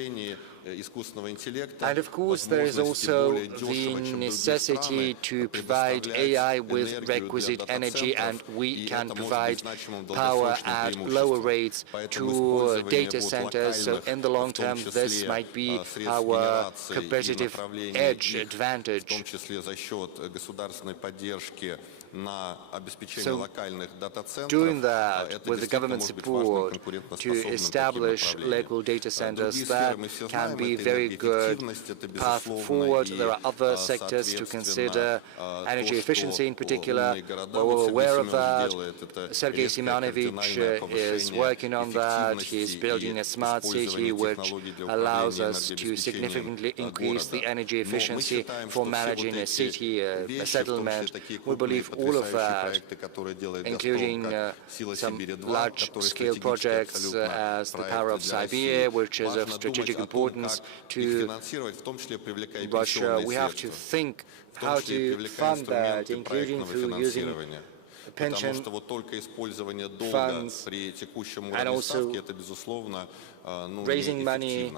And of course, there is also the necessity to provide AI with requisite energy, and we can provide power at lower rates to data centers. So in the long term, this might be our competitive edge advantage. So doing that with the government support to establish local data centers, that can be very good path forward. There are other sectors to consider, energy efficiency in particular. We're all aware of that. Sergei Semyonovich is working on that. He's building a smart city which allows us to significantly increase the energy efficiency for managing a city, a settlement. We believe all of that, including some large-scale projects as the Power of Siberia, which is of strategic importance to Russia. We have to think how to fund that, including through using pension funds and also raising money,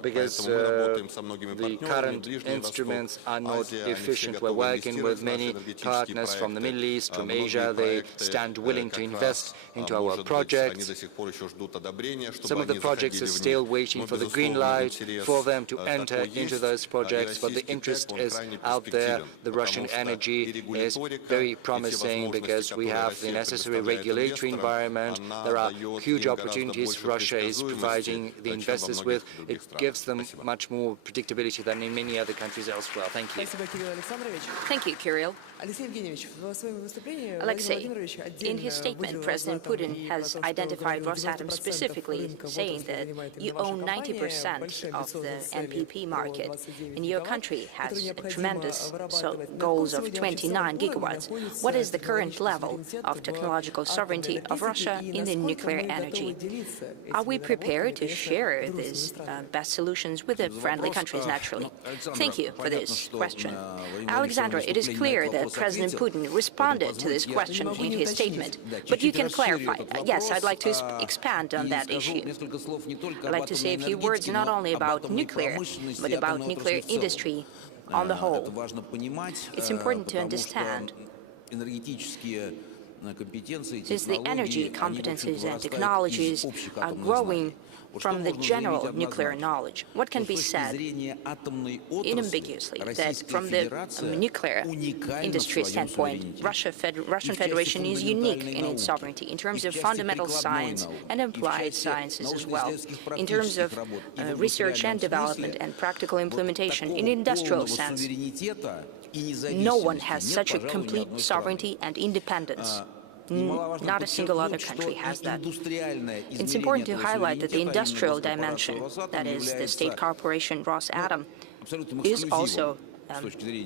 because the current instruments are not efficient. We're working with many partners from the Middle East, from Asia. They stand willing to invest into our projects. Some of the projects are still waiting for the green light for them to enter into those projects, but the interest is out there. The Russian energy is very promising because we have the necessary regulatory environment. There are huge opportunities Russia is providing the investors with. It gives them much more predictability than in many other countries elsewhere. Thank you. Thank you, Kirill. Alexei, in his statement, President Putin has identified Rosatom specifically, saying that you own 90% of the NPP market, and your country has tremendous goals of 29 gigawatts. What is the current level of technological sovereignty of Russia in the nuclear energy? Are we prepared to share these best solutions with the friendly countries, naturally? Thank you for this question. Alexandra, it is clear that President Putin responded to this question in his statement, but you can clarify. Yes, I'd like to expand on that issue. I'd like to say a few words not only about nuclear, but about nuclear industry on the whole. It's important to understand, since the energy competencies and technologies are growing from the general nuclear knowledge, what can be said unambiguously that from the nuclear industry standpoint, Russian Federation is unique in its sovereignty in terms of fundamental science and applied sciences as well, in terms of research and development and practical implementation in industrial sense. No one has such a complete sovereignty and independence. Not a single other country has that. It's important to highlight that the industrial dimension, that is the state corporation Rosatom, is also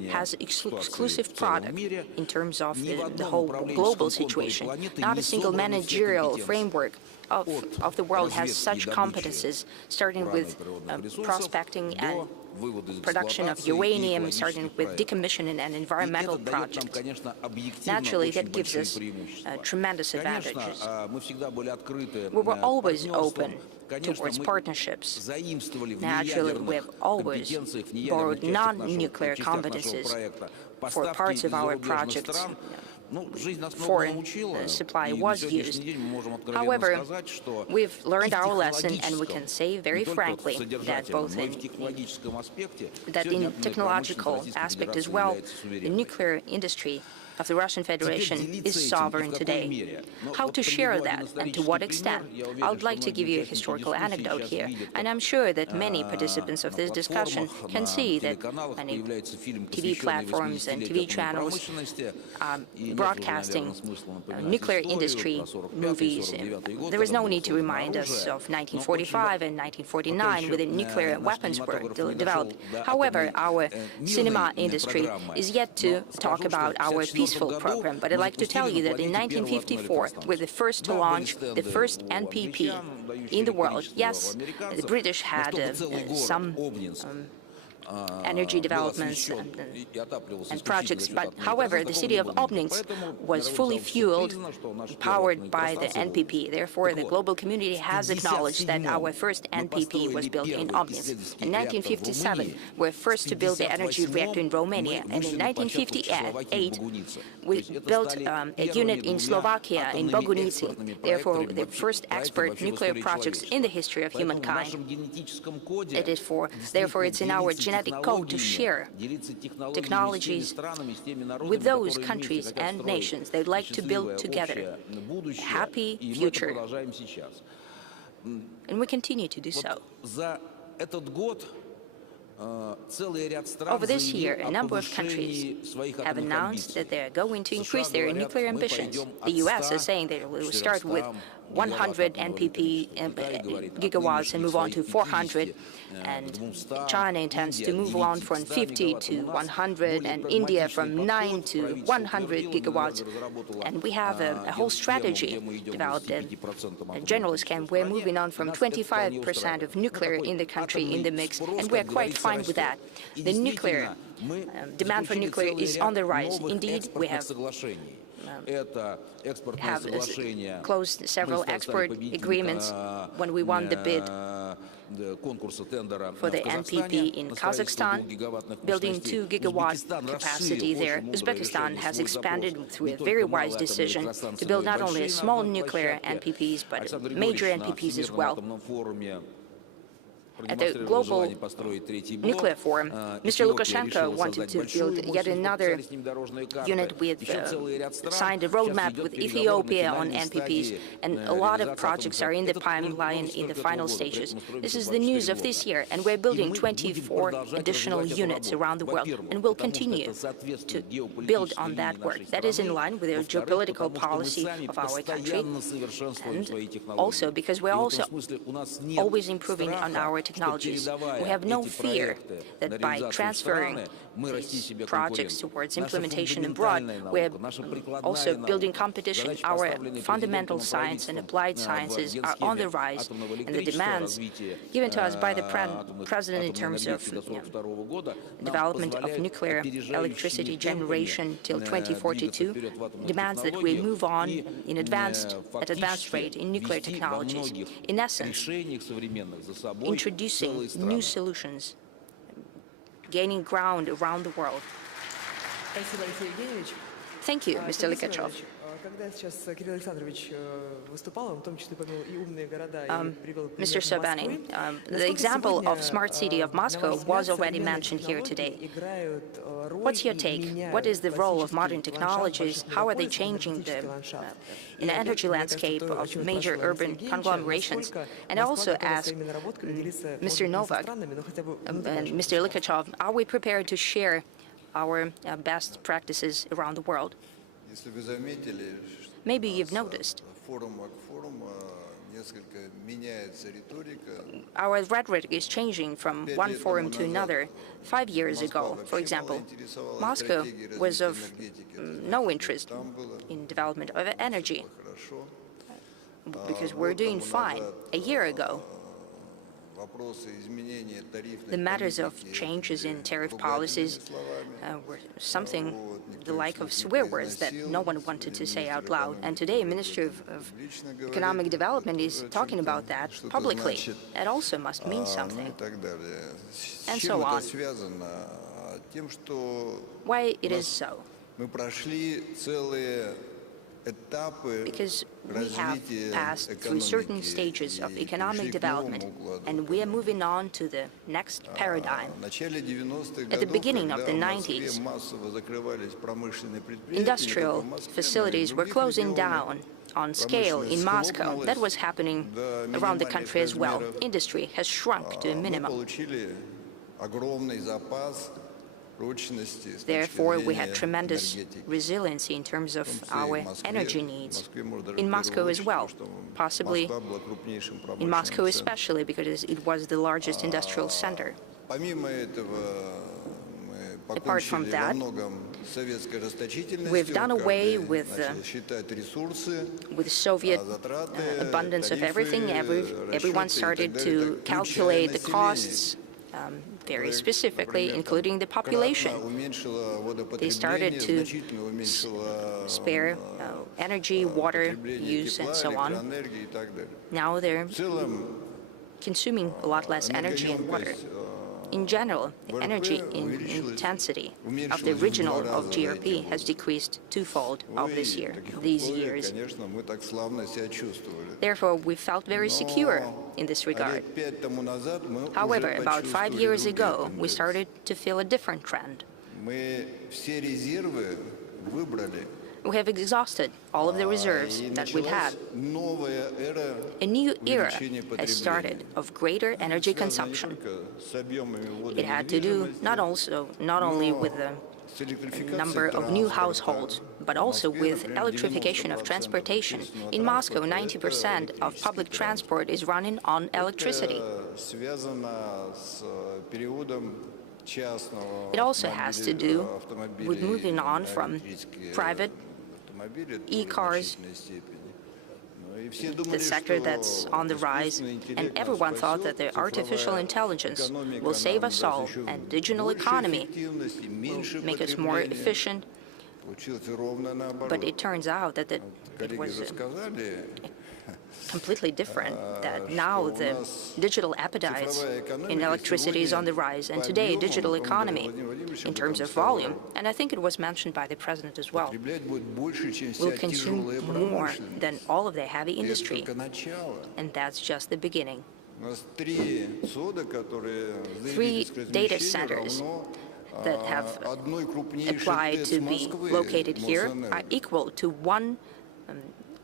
has exclusive product in terms of the whole global situation. Not a single managerial framework of the world has such competences, starting with prospecting and production of uranium, starting with decommissioning and environmental projects. Naturally, that gives us tremendous advantages. We were always open towards partnerships. Naturally, we have always borrowed non-nuclear competences for parts of our projects. Foreign supply was used. However, we've learned our lesson, and we can say very frankly that both in technological aspect as well, the nuclear industry of the Russian Federation is sovereign today. How to share that and to what extent? I would like to give you a historical anecdote here, and I'm sure that many participants of this discussion can see that many TV platforms and TV channels are broadcasting nuclear industry movies. There is no need to remind us of 1945 and 1949 when the nuclear weapons were developed. However, our cinema industry is yet to talk about our peaceful program, but I'd like to tell you that in 1954, we're the first to launch the first NPP in the world. Yes, the British had some energy developments and projects. But however, the city of Obninsk was fully fueled, powered by the NPP. Therefore, the global community has acknowledged that our first NPP was built in Obninsk. In 1957, we were first to build the energy reactor in Romania, and in 1958, we built a unit in Slovakia, in Bogunici. Therefore, the first expert nuclear projects in the history of humankind. Therefore, it's in our genetic code to share technologies with those countries and nations they'd like to build together a happy future. And we continue to do so. Over this year, a number of countries have announced that they're going to increase their nuclear ambitions. The U.S. is saying that it will start with 100 NPP gigawatts and move on to 400, and China intends to move on from 50 to 100, and India from 9 to 100 gigawatts. And we have a whole strategy developed at a general scheme. We're moving on from 25% of nuclear in the country in the mix, and we're quite fine with that. The nuclear demand for nuclear is on the rise. Indeed, we have closed several export agreements when we won the bid for the NPP in Kazakhstan, building 2 gigawatt capacity there. Uzbekistan has expanded through a very wise decision to build not only small nuclear NPPs, but major NPPs as well. At the Global Nuclear Forum, Mr. Lukashenko wanted to build yet another unit with signed a roadmap with Ethiopia on NPPs, and a lot of projects are in the pipeline in the final stages. This is the news of this year, and we're building 24 additional units around the world, and we'll continue to build on that work. That is in line with the geopolitical policy of our country, and also because we're also always improving on our technologies. We have no fear that by transferring these projects towards implementation abroad, we're also building competition. Our fundamental science and applied sciences are on the rise, and the demands given to us by the President in terms of development of nuclear electricity generation till 2042 demands that we move on at advanced rate in nuclear technologies. In essence, introducing new solutions, gaining ground around the world. Thank you, Mr. Likachev. Mr. Sobyanin, the example of smart city of Moscow was already mentioned here today. What's your take? What is the role of modern technologies? How are they changing the energy landscape of major urban conglomerations? And I also ask Mr. Novak and Mr. Likachev, are we prepared to share our best practices around the world? Maybe you've noticed our rhetoric is changing from one forum to another. 5 years ago, for example, Moscow was of no interest in development of energy because we're doing fine. A year ago, the matters of changes in tariff policies were something the like of swear words that no one wanted to say out loud. And today, Ministry of Economic Development is talking about that publicly. That also must mean something. And so on. Why it is so? Because we have passed through certain stages of economic development, and we are moving on to the next paradigm. At the beginning of the 90s, industrial facilities were closing down on scale in Moscow. That was happening around the country as well. Industry has shrunk to a minimum. Therefore, we had tremendous resiliency in terms of our energy needs in Moscow as well, possibly in Moscow especially because it was the largest industrial center. Apart from that, we've done away with Soviet abundance of everything. Everyone started to calculate the costs very specifically, including the population. They started to spare energy, water use, and so on. Now they're consuming a lot less energy and water. In general, the energy intensity of the original of GRP has decreased twofold of these years. Therefore, we felt very secure in this regard. However, about 5 years ago, we started to feel a different trend. We have exhausted all of the reserves that we've had. A new era has started of greater energy consumption. It had to do not only with the number of new households, but also with electrification of transportation. In Moscow, 90% of public transport is running on electricity. It also has to do with moving on from private e-cars, the sector that's on the rise, and everyone thought that the artificial intelligence will save us all, and digital economy will make us more efficient. But it turns out that it was completely different, that now the digital appetites in electricity is on the rise, and today digital economy, in terms of volume, and I think it was mentioned by the President as well, will consume more than all of the heavy industry, and that's just the beginning. 3 data centers that have applied to be located here are equal to 1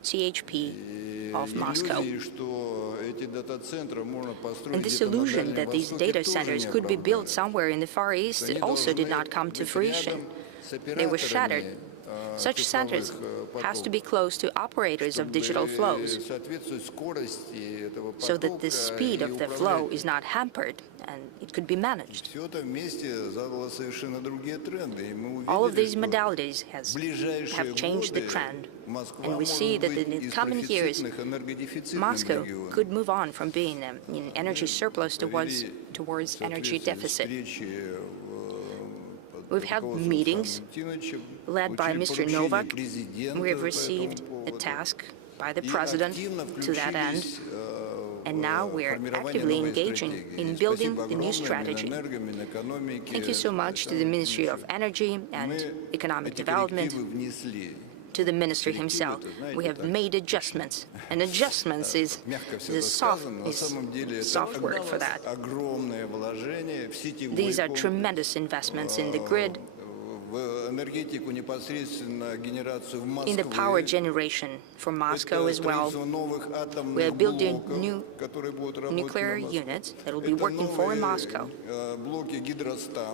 CHP of Moscow. And this illusion that these data centers could be built somewhere in the Far East also did not come to fruition. They were shattered. Such centers has to be close to operators of digital flows, so that the speed of the flow is not hampered and it could be managed. All of these modalities have changed the trend, and we see that in the coming years, Moscow could move on from being in energy surplus towards energy deficit. We've had meetings led by Mr. Novak. We have received a task by the President to that end, and now we're actively engaging in building the new strategy. Thank you so much to the Ministry of Energy and Economic Development, to the Minister himself. We have made adjustments, and adjustments is the soft word for that. These are tremendous investments in the grid, in the power generation for Moscow as well. We are building new nuclear units that will be working for Moscow,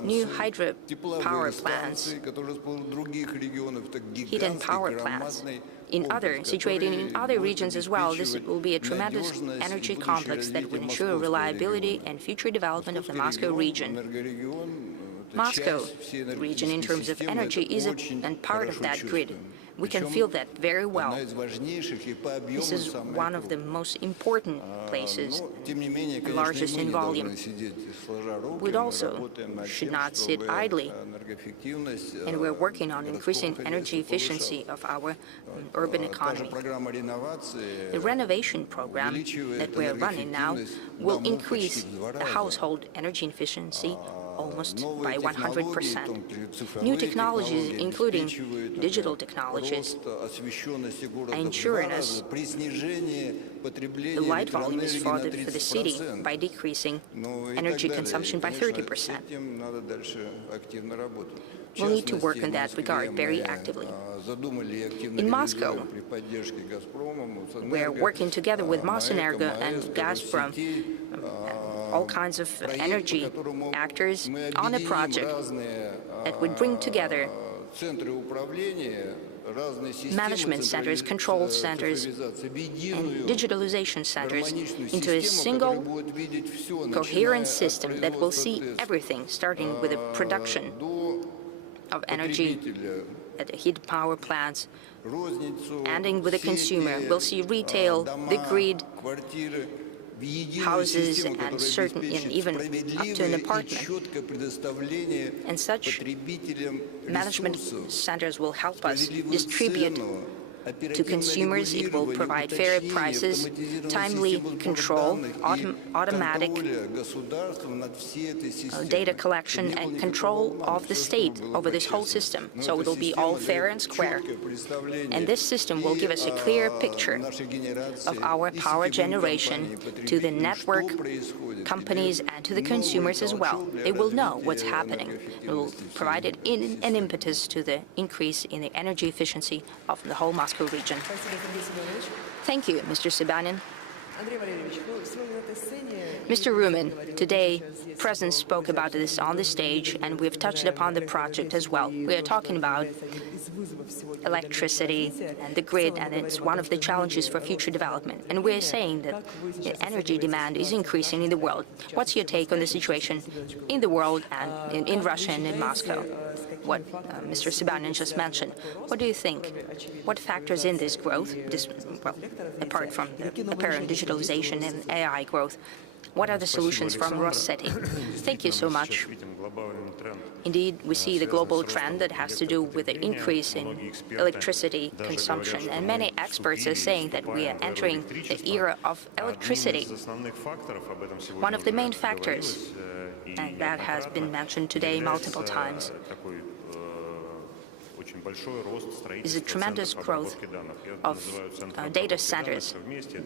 new hydropower plants, hidden power plants situated in other regions as well. This will be a tremendous energy complex that will ensure reliability and future development of the Moscow region. Moscow region, in terms of energy, is a part of that grid. We can feel that very well. This is one of the most important places and largest in volume. We also should not sit idly, and we're working on increasing energy efficiency of our urban economy. The renovation program that we're running now will increase the household energy efficiency almost by 100%. New technologies, including digital technologies, are ensuring us the light volume is for the city by decreasing energy consumption by 30%. We'll need to work in that regard very actively. In Moscow, we're working together with Mosenergo and Gazprom, all kinds of energy actors, on a project that would bring together management centers, control centers, and digitalization centers into a single coherent system that will see everything, starting with the production of energy at the heat power plants, ending with the consumer. We'll see retail, the grid, houses and certain, and even up to an apartment. And such management centers will help us distribute to consumers. It will provide fair prices, timely control, automatic data collection and control of the state over this whole system. So it will be all fair and square. And this system will give us a clear picture of our power generation to the network companies and to the consumers as well. They will know what's happening. It will provide an impetus to the increase in the energy efficiency of the whole Moscow region. Thank you, Mr. Sibanin. Mr. Rumin, today, President spoke about this on the stage, and we've touched upon the project as well. We are talking about electricity and the grid, and it's one of the challenges for future development. And we're saying that the energy demand is increasing in the world. What's your take on the situation in the world and in Russia and in Moscow? What Mr. Sibanin just mentioned. What do you think? What factors in this growth, apart from the apparent digitalization and AI growth, what are the solutions from Rosseti? Thank you so much. Indeed, we see the global trend that has to do with the increase in electricity consumption, and many experts are saying that we are entering the era of electricity. One of the main factors, and that has been mentioned today multiple times, is a tremendous growth of data centers,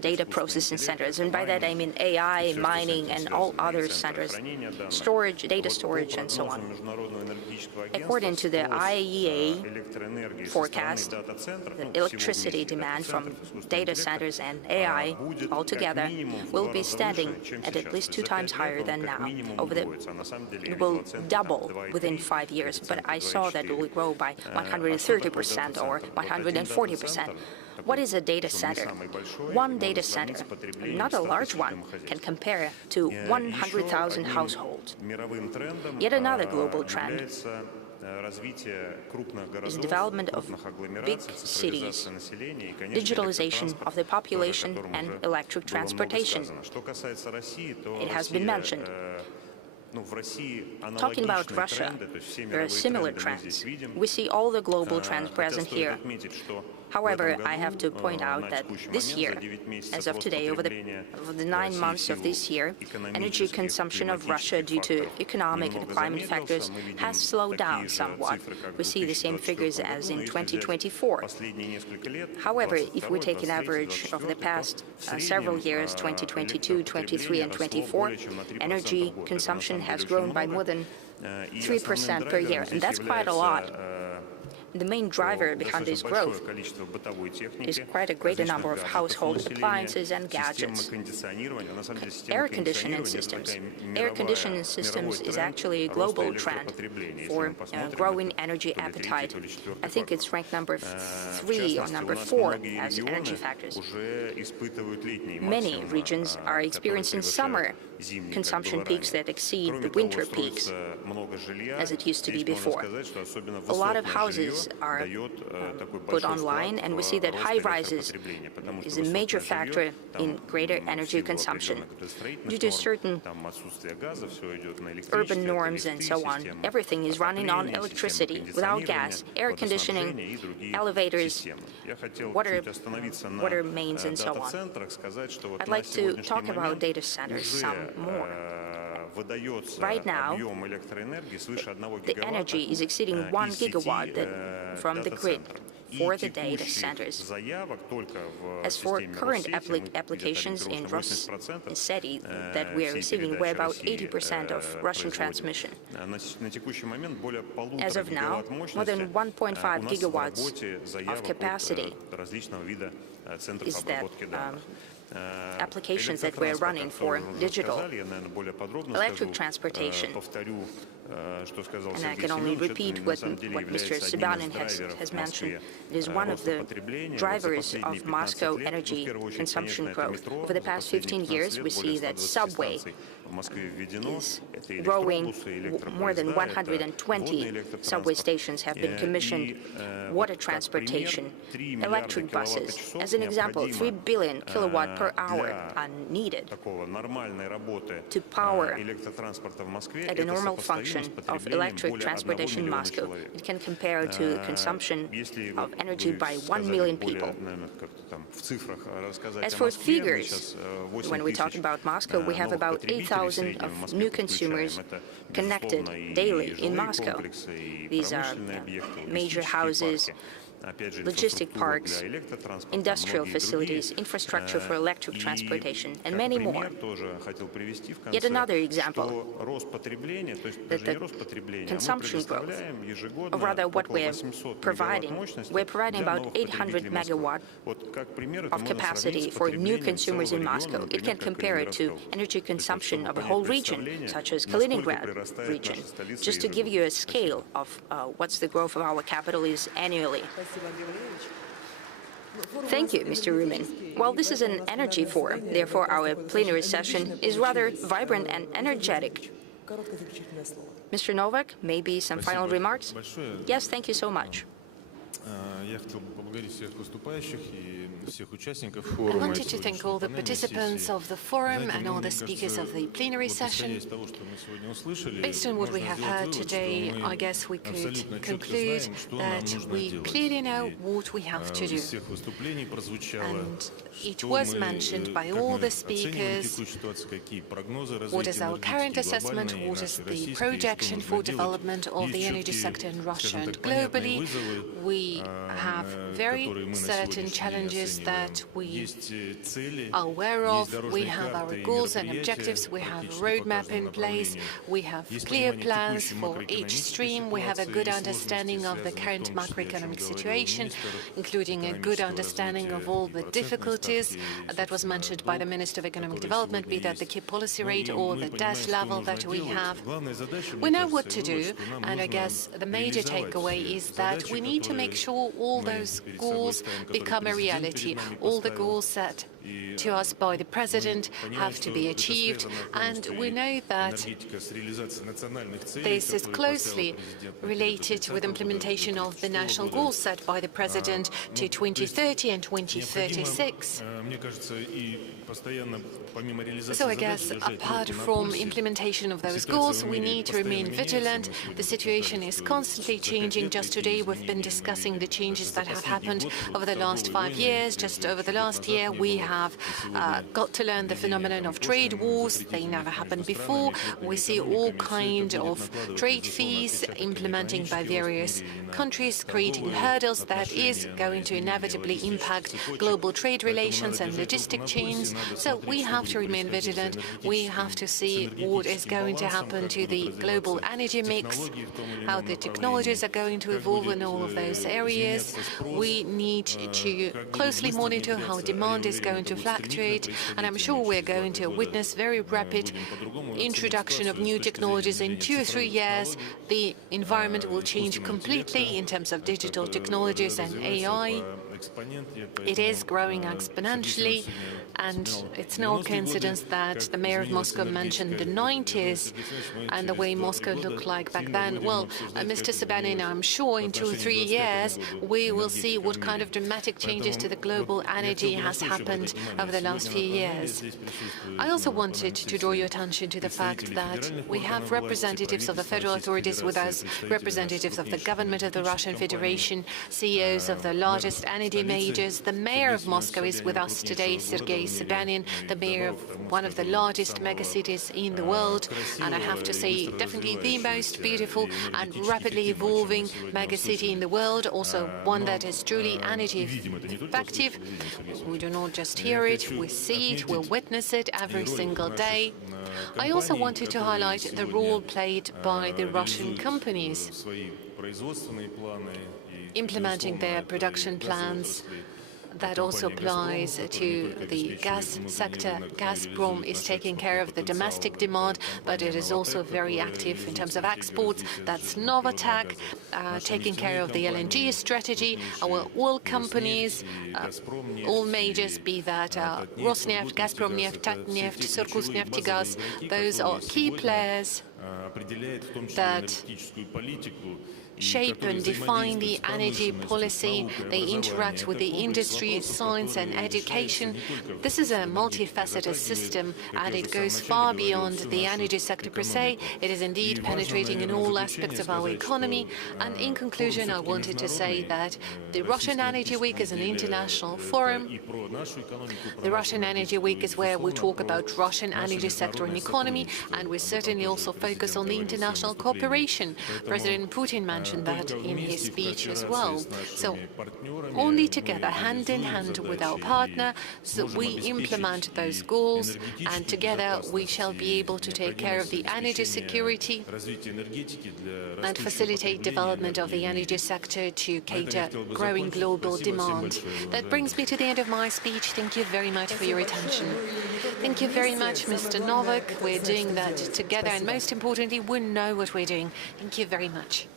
data processing centers, and by that I mean AI, mining, and all other centers, storage, data storage, and so on. According to the IEA forecast, the electricity demand from data centers and AI altogether will be standing at least 2 times higher than now. It will double within 5 years, but I saw that it will grow by 130% or 140%. What is a data center? One data center, not a large one, can compare to 100,000 households. Yet another global trend is development of big cities, digitalization of the population, and electric transportation. It has been mentioned. Talking about Russia, there are similar trends. We see all the global trends present here. However, I have to point out that this year, as of today, over the 9 months of this year, energy consumption of Russia due to economic and climate factors has slowed down somewhat. We see the same figures as in 2024. However, if we take an average of the past several years, 2022, 23, and 24, energy consumption has grown by more than 3% per year, and that's quite a lot. The main driver behind this growth is quite a greater number of household appliances and gadgets. Air conditioning systems. Air conditioning systems is actually a global trend for growing energy appetite. I think it's ranked number 3 or number 4 as energy factors. Many regions are experiencing summer consumption peaks that exceed the winter peaks, as it used to be before. A lot of houses are put online, and we see that high rises is a major factor in greater energy consumption. Due to certain urban norms and so on, everything is running on electricity without gas, air conditioning, elevators, water mains, and so on. I'd like to talk about data centers some more. Right now, the energy is exceeding 1 gigawatt from the grid for the data centers. As for current applications in Rosseti that we are receiving, we're about 80% of Russian transmission. As of now, more than 1.5 gigawatts of capacity is that applications that we're running for digital electric transportation. And I can only repeat what Mr. Sibanin has mentioned. It is one of the drivers of Moscow energy consumption growth. Over the past 15 years, we see that subway is growing. More than 120 subway stations have been commissioned. Water transportation, electric buses. As an example, 3 billion kilowatt per hour are needed to power at a normal function of electric transportation in Moscow. It can compare to consumption of energy by 1 million people. As for figures, when we talk about Moscow, we have about 8,000 of new consumers connected daily in Moscow. These are major houses, logistic parks, industrial facilities, infrastructure for electric transportation, and many more. Yet another example, that the consumption growth, or rather what we're providing about 800 megawatt of capacity for new consumers in Moscow. It can compare it to energy consumption of a whole region, such as Kaliningrad region, just to give you a scale of what's the growth of our capital is annually. Thank you, Mr. Rumin. Well, this is an energy forum. Therefore, our plenary session is rather vibrant and energetic. Mr. Novak, maybe some final remarks? Yes, thank you so much. I wanted to thank all the participants of the forum and all the speakers of the plenary session. Based on what we have heard today, I guess we could conclude that we clearly know what we have to do. And it was mentioned by all the speakers what is our current assessment, what is the projection for development of the energy sector in Russia and globally. We have very certain challenges that we are aware of. We have our goals and objectives. We have a roadmap in place. We have clear plans for each stream. We have a good understanding of the current macroeconomic situation, including a good understanding of all the difficulties that was mentioned by the Minister of Economic Development, be that the key policy rate or the debt level that we have. We know what to do, and I guess the major takeaway is that we need to make sure all those goals become a reality. All the goals set to us by the President have to be achieved, and we know that this is closely related with implementation of the national goals set by the President to 2030 and 2036. So I guess apart from implementation of those goals, we need to remain vigilant. The situation is constantly changing. Just today we've been discussing the changes that have happened over the last 5 years. Just over the last year we have got to learn the phenomenon of trade wars. They never happened before. We see all kinds of trade fees implementing by various countries, creating hurdles that is going to inevitably impact global trade relations and logistic chains. So we have to remain vigilant. We have to see what is going to happen to the global energy mix, how the technologies are going to evolve in all of those areas. We need to closely monitor how demand is going to fluctuate, and I'm sure we're going to witness very rapid introduction of new technologies. In 2 or 3 years, the environment will change completely in terms of digital technologies and AI. It is growing exponentially, and it's no coincidence that the mayor of Moscow mentioned the 90s and the way Moscow looked like back then. Well, Mr. Sobyanin, I'm sure in 2 or 3 years we will see what kind of dramatic changes to the global energy has happened over the last few years. I also wanted to draw your attention to the fact that we have representatives of the federal authorities with us, representatives of the government of the Russian Federation, CEOs of the largest energy majors. The mayor of Moscow is with us today, Sergei Sobyanin, the mayor of one of the largest megacities in the world, and I have to say definitely the most beautiful and rapidly evolving megacity in the world, also one that is truly energy effective. We do not just hear it, we see it, we witness it every single day. I also wanted to highlight the role played by the Russian companies implementing their production plans That also applies to the gas sector. Gazprom is taking care of the domestic demand, but it is also very active in terms of exports. That's Novak, taking care of the LNG strategy. Our oil companies, all majors, be that Rosneft, Gazprom Neft, Tatneft, Surgutneftegas, those are key players that shape and define the energy policy. They interact with the industry, science and education. This is a multifaceted system, and it goes far beyond the energy sector per se. It is indeed penetrating in all aspects of our economy. And in conclusion, I wanted to say that the Russian Energy Week is an international forum. The Russian Energy Week is where we talk about Russian energy sector and economy, and we certainly also focus on the international cooperation. President Putin mentioned that in his speech as well. So only together, hand in hand with our partner, so we implement those goals, and together we shall be able to take care of the energy security and facilitate development of the energy sector to cater growing global demand. That brings me to the end of my speech. Thank you very much for your attention. Thank you very much, Mr. Novak. We're doing that together, and most importantly, we know what we're doing. Thank you very much.